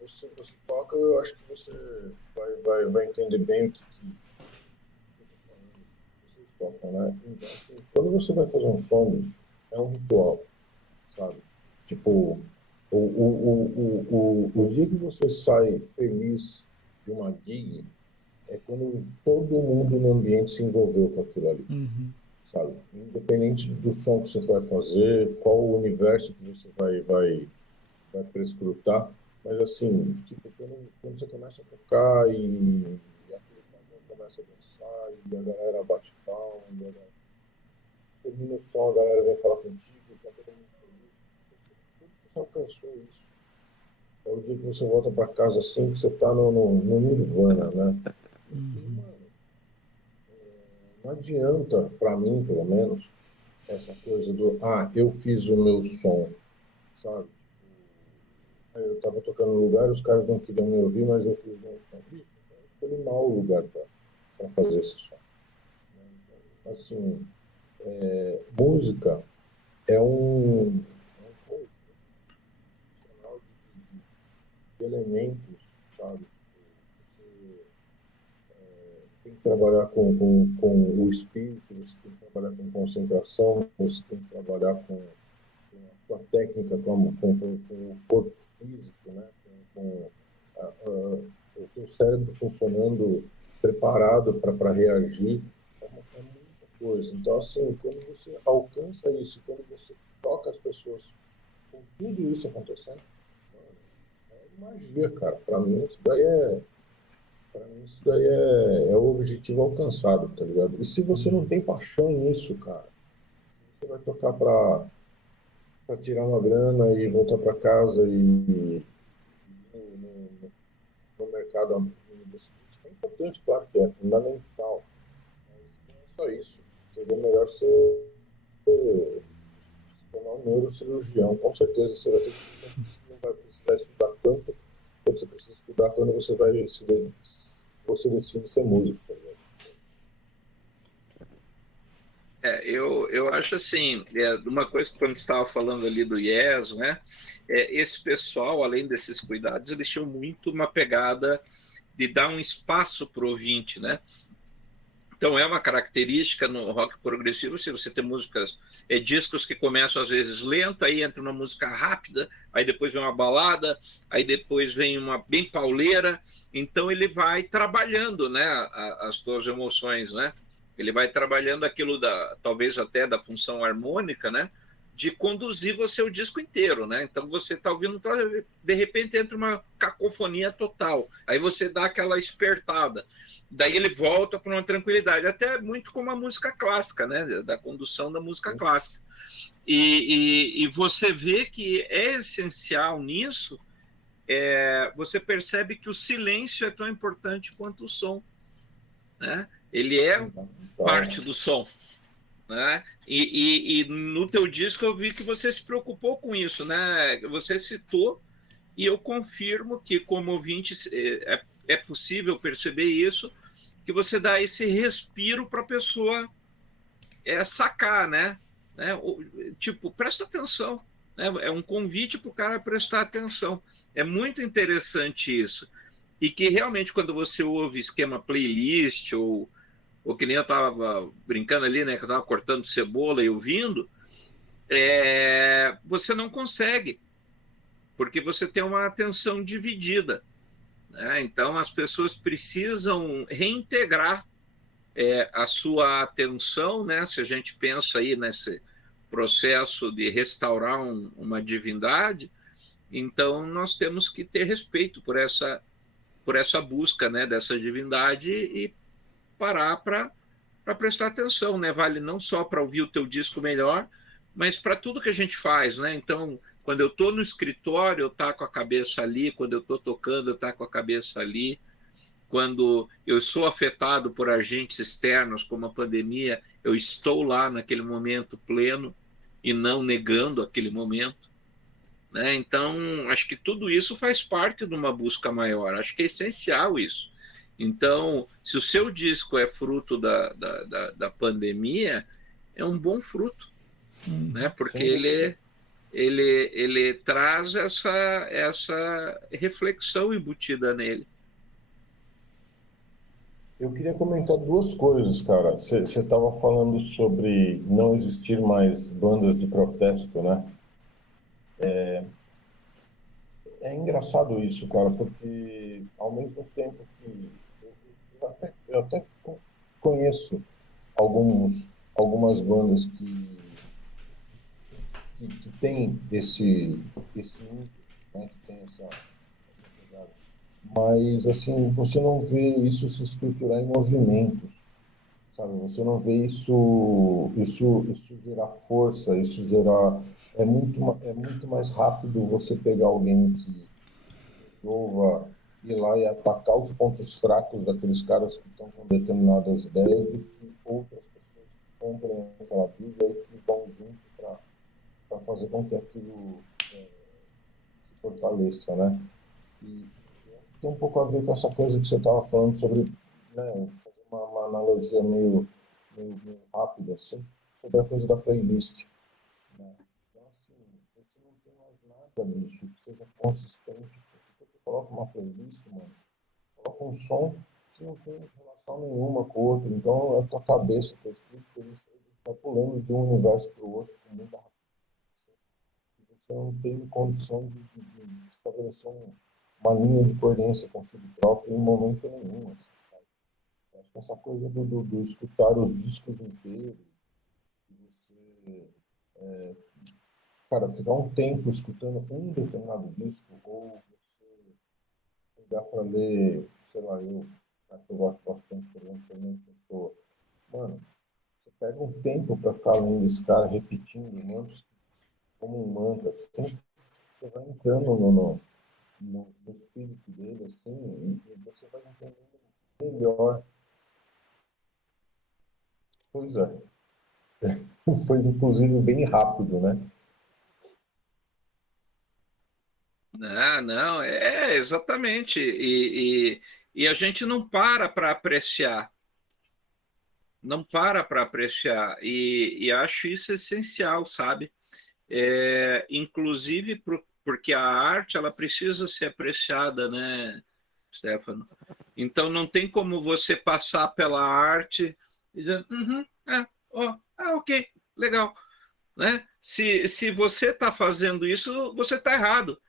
você toca, eu acho que você vai entender bem o que vocês tocam, né? Então, assim, quando você vai fazer um som, bicho, é um ritual, sabe? Tipo, o dia que você sai feliz de uma gig é quando todo mundo no ambiente se envolveu com aquilo ali, Uhum. sabe? Independente do som que você vai fazer, qual o universo que você vai prescrutar, mas assim, tipo, quando você começa a tocar e aquele cara começa a dançar e a galera bate palma, e a galera, termina o som, a galera vem falar contigo, tá todo mundo feliz, você alcançou isso. É o dia que você volta para casa assim, que você tá no Nirvana, né? E, Uhum. mano, não adianta, para mim, pelo menos, essa coisa eu fiz o meu som, sabe? Aí eu tava tocando no lugar, os caras não queriam me ouvir, mas eu fiz o meu som. Bicho, então eu escolhi mal o lugar para fazer esse som. Assim, música é um conjunto de elementos, sabe? Tipo, você tem que trabalhar com o espírito, você tem que trabalhar com concentração, você tem que trabalhar com a técnica, com o corpo físico, né? Com o teu cérebro funcionando preparado para reagir. É muita coisa. Então, assim, quando você alcança isso, quando você toca as pessoas com tudo isso acontecendo, é magia, cara. Para mim, isso daí é o objetivo alcançado, tá ligado? E se você não tem paixão nisso, cara, você vai tocar para tirar uma grana e voltar para casa e no mercado no dia seguinte, é importante, claro que é fundamental, mas não é só isso. Seria melhor se tornar um neurocirurgião. Com certeza você vai ter que não vai precisar estudar tanto quanto você precisa estudar quando você decide ser músico. Tá ligado? Eu acho assim, uma coisa que quando estava falando ali do Yes, né? Esse pessoal, além desses cuidados, eles tinham muito uma pegada de dar um espaço para o ouvinte, né? Então é uma característica no rock progressivo, se você tem músicas, discos que começam às vezes lento, aí entra uma música rápida, aí depois vem uma balada, aí depois vem uma bem pauleira, então ele vai trabalhando, né, as suas emoções, né? Ele vai trabalhando aquilo talvez até da função harmônica, né? De conduzir você o disco inteiro, né? Então você está ouvindo, de repente entra uma cacofonia total, aí você dá aquela espertada, daí ele volta para uma tranquilidade, até muito como a música clássica, né? Da condução da música clássica. E você vê que é essencial nisso, você percebe que o silêncio é tão importante quanto o som, né? Ele é parte do som, né? E no teu disco eu vi que você se preocupou com isso, né? Você citou, e eu confirmo que como ouvinte é possível perceber isso, que você dá esse respiro para a pessoa sacar, né? Tipo, presta atenção, né? É um convite para o cara prestar atenção. É muito interessante isso. E que realmente quando você ouve esquema playlist ou que nem eu estava brincando ali, né? Que eu estava cortando cebola e ouvindo, você não consegue, porque você tem uma atenção dividida, né? Então as pessoas precisam reintegrar a sua atenção, né? Se a gente pensa aí nesse processo de restaurar uma divindade, então nós temos que ter respeito por essa busca, né, dessa divindade e parar para prestar atenção, né? Vale não só para ouvir o teu disco melhor, mas para tudo que a gente faz, né? Então, quando eu estou no escritório, eu estou com a cabeça ali, quando eu estou tocando, eu estou com a cabeça ali, quando eu sou afetado por agentes externos, como a pandemia, eu estou lá naquele momento pleno e não negando aquele momento, né? Então, acho que tudo isso faz parte de uma busca maior, acho que é essencial isso. Então, se o seu disco é fruto da pandemia, é um bom fruto, né? Porque ele traz essa reflexão embutida nele. Eu queria comentar duas coisas, cara. Você estava falando sobre não existir mais bandas de protesto, né? É engraçado isso, cara, porque ao mesmo tempo que eu até conheço algumas bandas que tem esse ímpeto, né, que tem essa pegada. Mas, assim, você não vê isso se estruturar em movimentos, sabe? Você não vê isso gerar força, isso gerar... é muito mais rápido você pegar alguém que resolva ir lá e atacar os pontos fracos daqueles caras que estão com determinadas ideias do que outras pessoas que comprem aquela briga e que vão junto para fazer com que aquilo se fortaleça, né? E eu acho que tem um pouco a ver com essa coisa que você estava falando sobre, né, fazer uma analogia meio rápida, assim, sobre a coisa da playlist, né? Então, assim, você não tem mais nada, bicho, que seja consistente. Porque você coloca uma playlist, mano, coloca um som que não tem relação nenhuma com o outro. Então, a tua cabeça, teu espírito, ele está pulando de um universo para o outro com muita rapidez. Você não tem condição de estabelecer uma linha de coerência consigo próprio em momento nenhum. Assim, sabe? Eu acho que essa coisa do escutar os discos inteiros, de você, cara, ficar um tempo escutando um determinado disco, ou você pegar para ler, sei lá, eu gosto bastante, por exemplo, também, pessoa. Mano, você pega um tempo para ficar lendo esse cara, repetindo, mano, como um mantra, assim, você vai entrando no espírito dele, assim, e você vai entendendo melhor. Pois é. Foi, inclusive, bem rápido, né? Não, não, exatamente. E a gente não para apreciar. não para apreciar, e acho isso essencial, sabe? Inclusive porque a arte ela precisa ser apreciada, né, Stefano? Então não tem como você passar pela arte e dizer, ok, legal, né? Se você está fazendo isso, você está errado.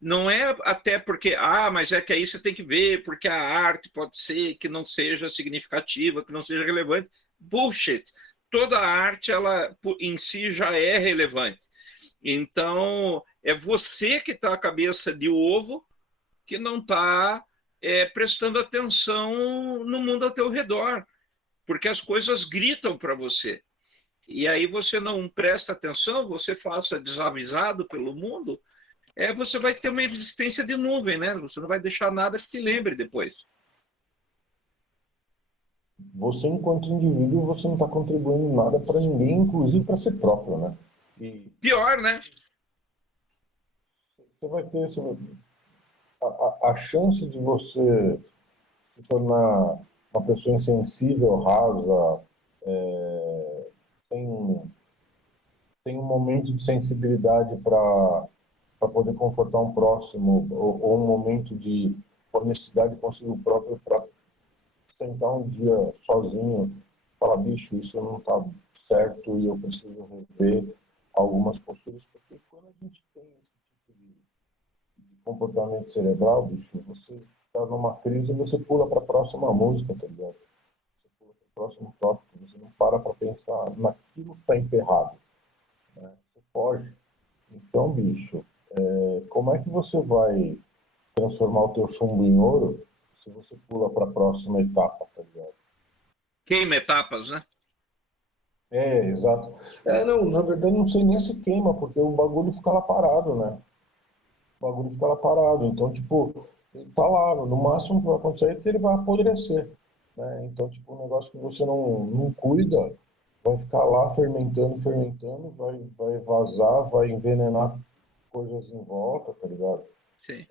Não é até porque, mas é que aí você tem que ver, porque a arte pode ser que não seja significativa, que não seja relevante. Bullshit. Toda a arte, ela em si já é relevante. Então, é você que está a cabeça de ovo que não está prestando atenção no mundo ao teu redor, porque as coisas gritam para você. E aí você não presta atenção, você passa desavisado pelo mundo, você vai ter uma existência de nuvem, né? Você não vai deixar nada que te lembre depois. Você, enquanto indivíduo, você não está contribuindo nada para ninguém, inclusive para si próprio, né? E pior, né? Você vai ter a chance de você se tornar uma pessoa insensível, rasa, sem um momento de sensibilidade para poder confortar um próximo, ou um momento de honestidade consigo próprio para sentar um dia sozinho e falar, bicho, isso não está certo e eu preciso rever algumas posturas, porque quando a gente tem esse tipo de comportamento cerebral, bicho, você está numa crise e você pula para a próxima música, tá ligado? Você pula para o próximo tópico, você não para pensar naquilo que está emperrado, né? Você foge. Então, bicho, como é que você vai transformar o teu chumbo em ouro se você pula para a próxima etapa, tá ligado? Queima etapas, né? Exato. Não, na verdade não sei nem se queima, porque o bagulho fica lá parado, né? O bagulho fica lá parado. Então, tipo, ele tá lá. No máximo que vai acontecer é que ele vai apodrecer, né? Então, tipo, um negócio que você não cuida vai ficar lá fermentando, fermentando, vai vazar, vai envenenar coisas em volta, tá ligado? Sim.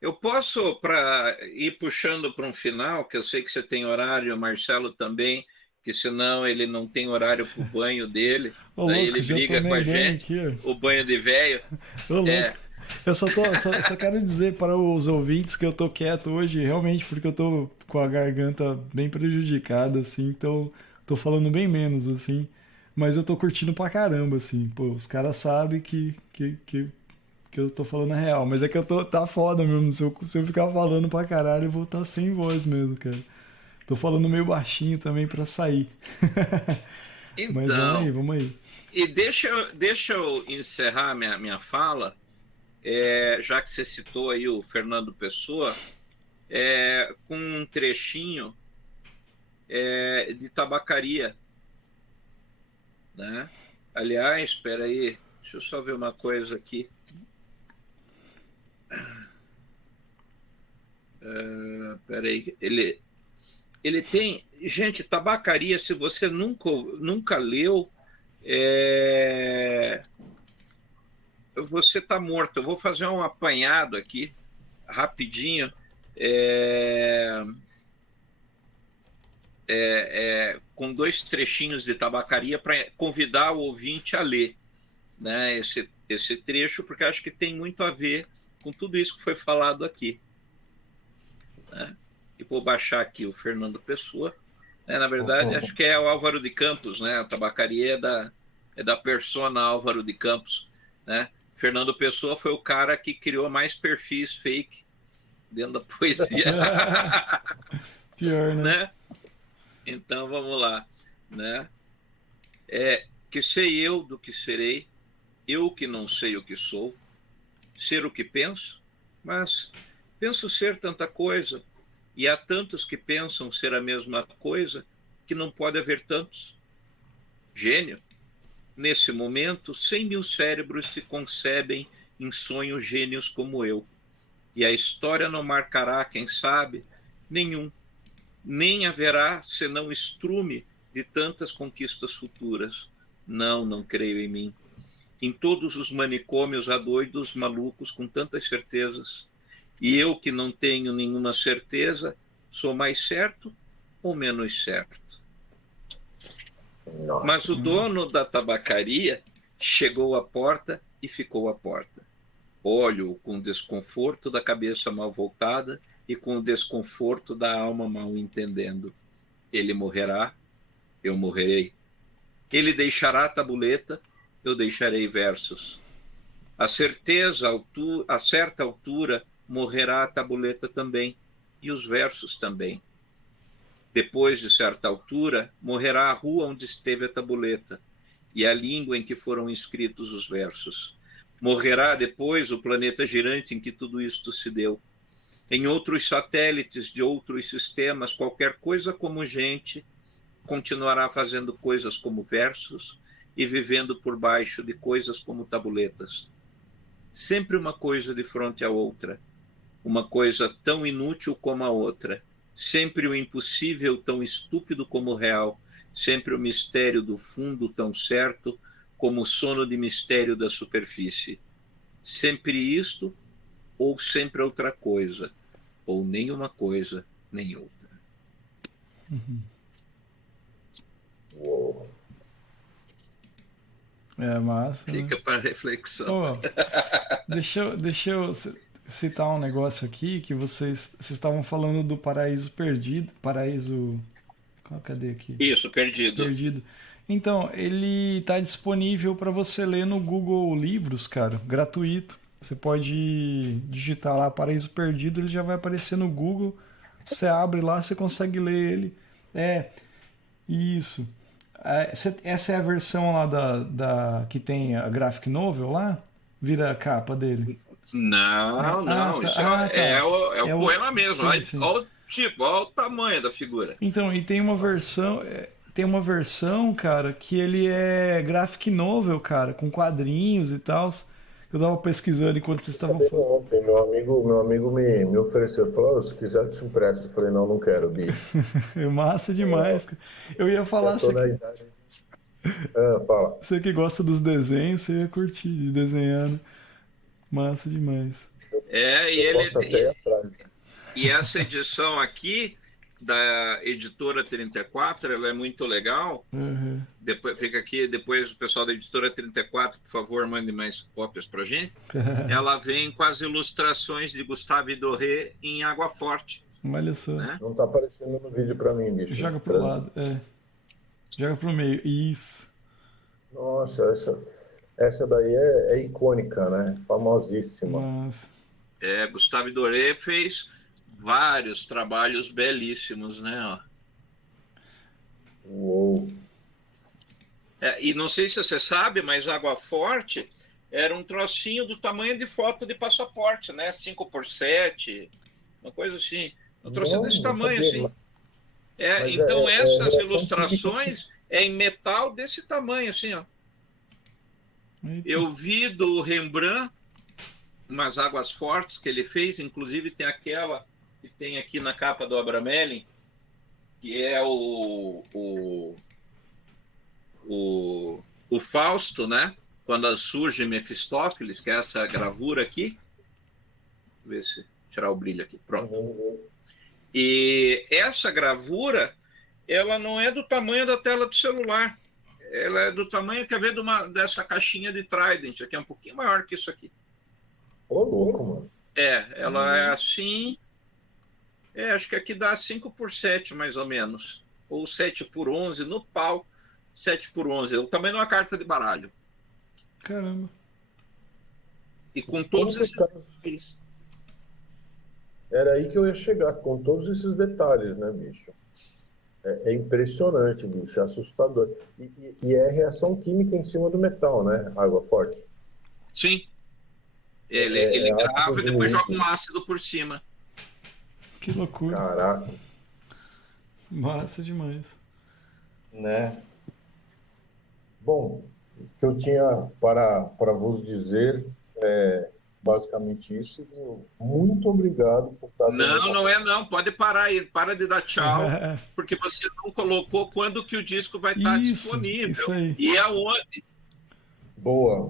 Eu posso, para ir puxando para um final, que eu sei que você tem horário, o Marcelo também, que senão ele não tem horário para o banho dele, Ô, daí louco, ele já briga com tomei a banho gente, aqui, ó. o banho de velho. Ô, louco. É, Eu só quero dizer para os ouvintes que eu tô quieto hoje, realmente, porque eu tô com a garganta bem prejudicada, assim, então tô falando bem menos, assim. Mas eu tô curtindo pra caramba, assim. Pô, os caras sabem que eu tô falando a real. Mas é que tá foda mesmo. Se eu ficar falando pra caralho, eu vou estar sem voz mesmo, cara. Tô falando meio baixinho também pra sair. Mas vamos aí, então, vamos aí. e deixa eu encerrar minha fala, já que você citou aí o Fernando Pessoa, com um trechinho de tabacaria, né? Aliás, espera aí, deixa eu só ver uma coisa aqui. Peraí, ele tem, gente, tabacaria, se você nunca leu, você está morto. Eu vou fazer um apanhado aqui, rapidinho, com 2 trechinhos de tabacaria para convidar o ouvinte a ler, né, esse trecho, porque acho que tem muito a ver com tudo isso que foi falado aqui, né? E vou baixar aqui o Fernando Pessoa. Na verdade, acho que é o Álvaro de Campos, né? A tabacaria é da persona Álvaro de Campos, né? Fernando Pessoa foi o cara que criou mais perfis fake dentro da poesia. Pior, né? Né? Então, vamos lá, né? Que sei eu do que serei, eu que não sei o que sou, ser o que penso, mas penso ser tanta coisa, e há tantos que pensam ser a mesma coisa, que não pode haver tantos. Gênio. Nesse momento, 100.000 cérebros se concebem em sonhos gênios como eu. E a história não marcará, quem sabe, nenhum. Nem haverá senão estrume de tantas conquistas futuras. Não creio em mim. Em todos os manicômios há doidos malucos com tantas certezas. E eu que não tenho nenhuma certeza, Sou mais certo ou menos certo? Nossa. Mas o dono da tabacaria chegou à porta e ficou à porta. Olho com o desconforto da cabeça mal voltada e com o desconforto da alma mal entendendo. Ele morrerá, eu morrerei. Ele deixará a tabuleta, eu deixarei versos. A certa altura, morrerá a tabuleta também, e os versos também. Depois de certa altura, morrerá a rua onde esteve a tabuleta, e a língua em que foram escritos os versos. Morrerá depois o planeta girante em que tudo isto se deu. Em outros satélites de outros sistemas, qualquer coisa como gente continuará fazendo coisas como versos e vivendo por baixo de coisas como tabuletas. Sempre uma coisa de frente à outra, uma coisa tão inútil como a outra, sempre o impossível tão estúpido como o real, sempre o mistério do fundo tão certo como o sono de mistério da superfície. Sempre isto ou sempre outra coisa, ou nenhuma coisa, nem outra. Uou. É massa, né? Fica para reflexão. Pô, deixa eu citar um negócio aqui que vocês estavam falando do Paraíso Perdido. Paraíso. Cadê aqui? Isso, perdido. Perdido. Então, ele está disponível para você ler no Google Livros, cara, gratuito. Você pode digitar lá Paraíso Perdido, ele já vai aparecer no Google. Você abre lá, você consegue ler ele. É, isso. Essa é a versão lá que tem a graphic novel lá? Vira a capa dele. Não, não, Tá. isso Tá. é o poema mesmo. Sim, Olha, sim. olha o tipo, olha o tamanho da figura. Então, e tem uma versão. Tem uma versão, cara, que ele é graphic novel, cara, com quadrinhos e tal. Eu tava pesquisando enquanto vocês estavam Também falando. ontem, meu amigo me ofereceu, falou, se quiser eu te empresto. Eu falei, não quero, bicho. É massa demais, cara. Eu ia falar, Eu tô na idade. Fala. você que gosta dos desenhos, você ia curtir de desenhar, né? Massa demais. É, Eu posso até ir atrás. e essa edição aqui da editora 34, ela é muito legal. Uhum. Depois, fica aqui, depois o pessoal da editora 34, por favor, mande mais cópias pra gente. Ela vem com as ilustrações de Gustave Doré em água forte. Olha só. Né? Não tá aparecendo no vídeo pra mim, bicho. Joga pro lado, Joga pro meio. Isso. Nossa, essa daí é icônica, né? Famosíssima. Mas. Gustave Doré fez vários trabalhos belíssimos, né? Ó. Uou. E não sei se você sabe, mas água forte era um trocinho do tamanho de foto de passaporte, né? 5x7, uma coisa assim. Um trocinho desse tamanho, sabia, assim. mas Então, essas reação ilustrações é em metal desse tamanho, assim, ó. Eita. Eu vi do Rembrandt umas águas fortes que ele fez, inclusive tem aquela que tem aqui na capa do Abramelin, que é o Fausto, né? Quando surge Mefistófeles, que é essa gravura aqui. Vou ver se tirar o brilho aqui. Pronto. E essa gravura, ela não é do tamanho da tela do celular. Ela é do tamanho, quer ver, dessa caixinha de Trident, aqui é um pouquinho maior que isso aqui. Ô, louco, mano. Ela é assim. Acho que aqui dá 5x7, mais ou menos. Ou 7x11 no pau. 7x11. É o tamanho de uma carta de baralho. Caramba. E com todos esses detalhes. Era aí que eu ia chegar, com todos esses detalhes, né, bicho? É impressionante, bicho, é assustador. E é reação química em cima do metal, né? Água forte. Sim. Ele grava e depois joga um ácido por cima. Que loucura. Caraca. Massa demais. Né? Bom, o que eu tinha para vos dizer é basicamente isso. Muito obrigado por estar... Não. Pode parar aí. Para de dar tchau, porque você não colocou quando que o disco vai estar disponível. Isso aí. E aonde? Boa.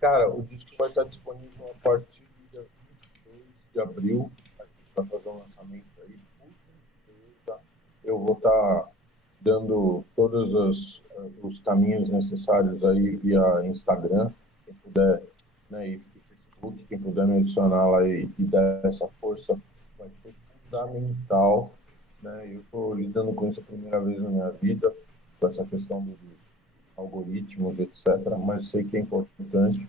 Cara, o disco vai estar disponível a partir do dia 22 de abril. A gente para fazer um lançamento aí, por gentileza, eu vou estar dando todos os caminhos necessários aí via Instagram, quem puder, né, e Facebook, quem puder me adicionar lá e dar essa força, vai ser fundamental, né? Eu estou lidando com isso a primeira vez na minha vida, com essa questão dos algoritmos, etc., mas sei que é importante,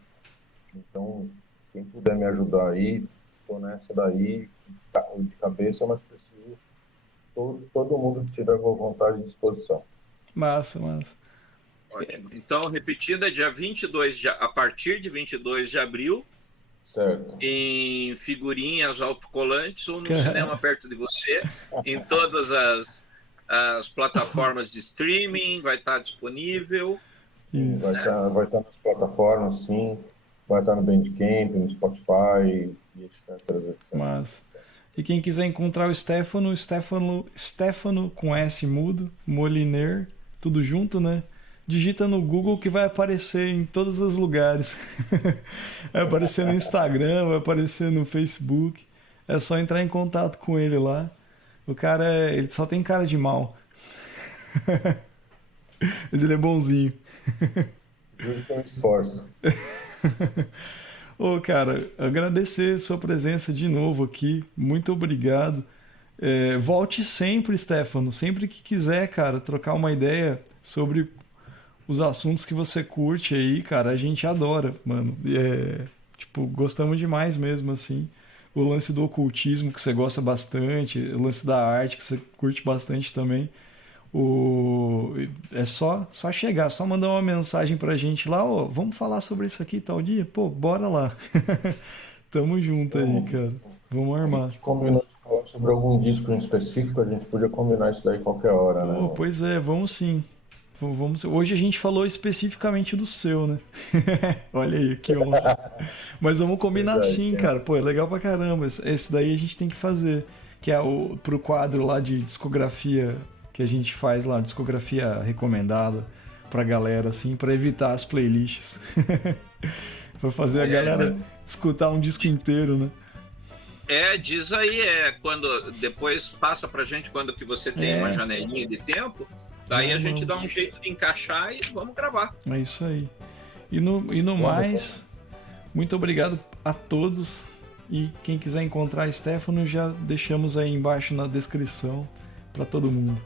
então quem puder me ajudar aí, estou nessa daí, de cabeça, mas preciso todo mundo que tiver vontade e disposição. Massa, massa. Ótimo. Então, repetindo, é dia 22, a partir de 22 de abril, certo, em figurinhas autocolantes ou no cinema perto de você, em todas as plataformas de streaming, vai estar disponível. Sim, vai estar nas plataformas, sim, vai estar no Bandcamp, no Spotify, etc. Mas, e quem quiser encontrar o Stefano com S mudo, Moliner, tudo junto, né? Digita no Google que vai aparecer em todos os lugares. Vai aparecer no Instagram, vai aparecer no Facebook. É só entrar em contato com ele lá. O cara, ele só tem cara de mal. Mas ele é bonzinho. Juro que eu me esforço. Ô, cara, agradecer sua presença de novo aqui. Muito obrigado. Volte sempre, Stefano. Sempre que quiser, cara, trocar uma ideia sobre os assuntos que você curte aí, cara, a gente adora, mano. Tipo, gostamos demais mesmo, assim. O lance do ocultismo, que você gosta bastante, o lance da arte, que você curte bastante também. É só chegar, só mandar uma mensagem pra gente lá, ó, vamos falar sobre isso aqui tal dia? Pô, bora lá. Tamo junto aí, cara. Vamos armar. A gente combinou de falar sobre algum disco em específico, a gente podia combinar isso daí qualquer hora, né? Pois é, vamos sim. Hoje a gente falou especificamente do seu, né? Olha aí, que honra. Mas vamos combinar sim, cara. Pô, é legal pra caramba. Esse daí a gente tem que fazer. Que é pro quadro lá de discografia que a gente faz lá, discografia recomendada pra galera, assim, pra evitar as playlists. Pra fazer a galera escutar um disco inteiro, né? Diz aí, quando depois passa pra gente quando que você tem uma janelinha de tempo. Daí a gente dá um jeito de encaixar e vamos gravar. É isso aí. E no mais, muito obrigado a todos. E quem quiser encontrar Stefano, já deixamos aí embaixo na descrição para todo mundo.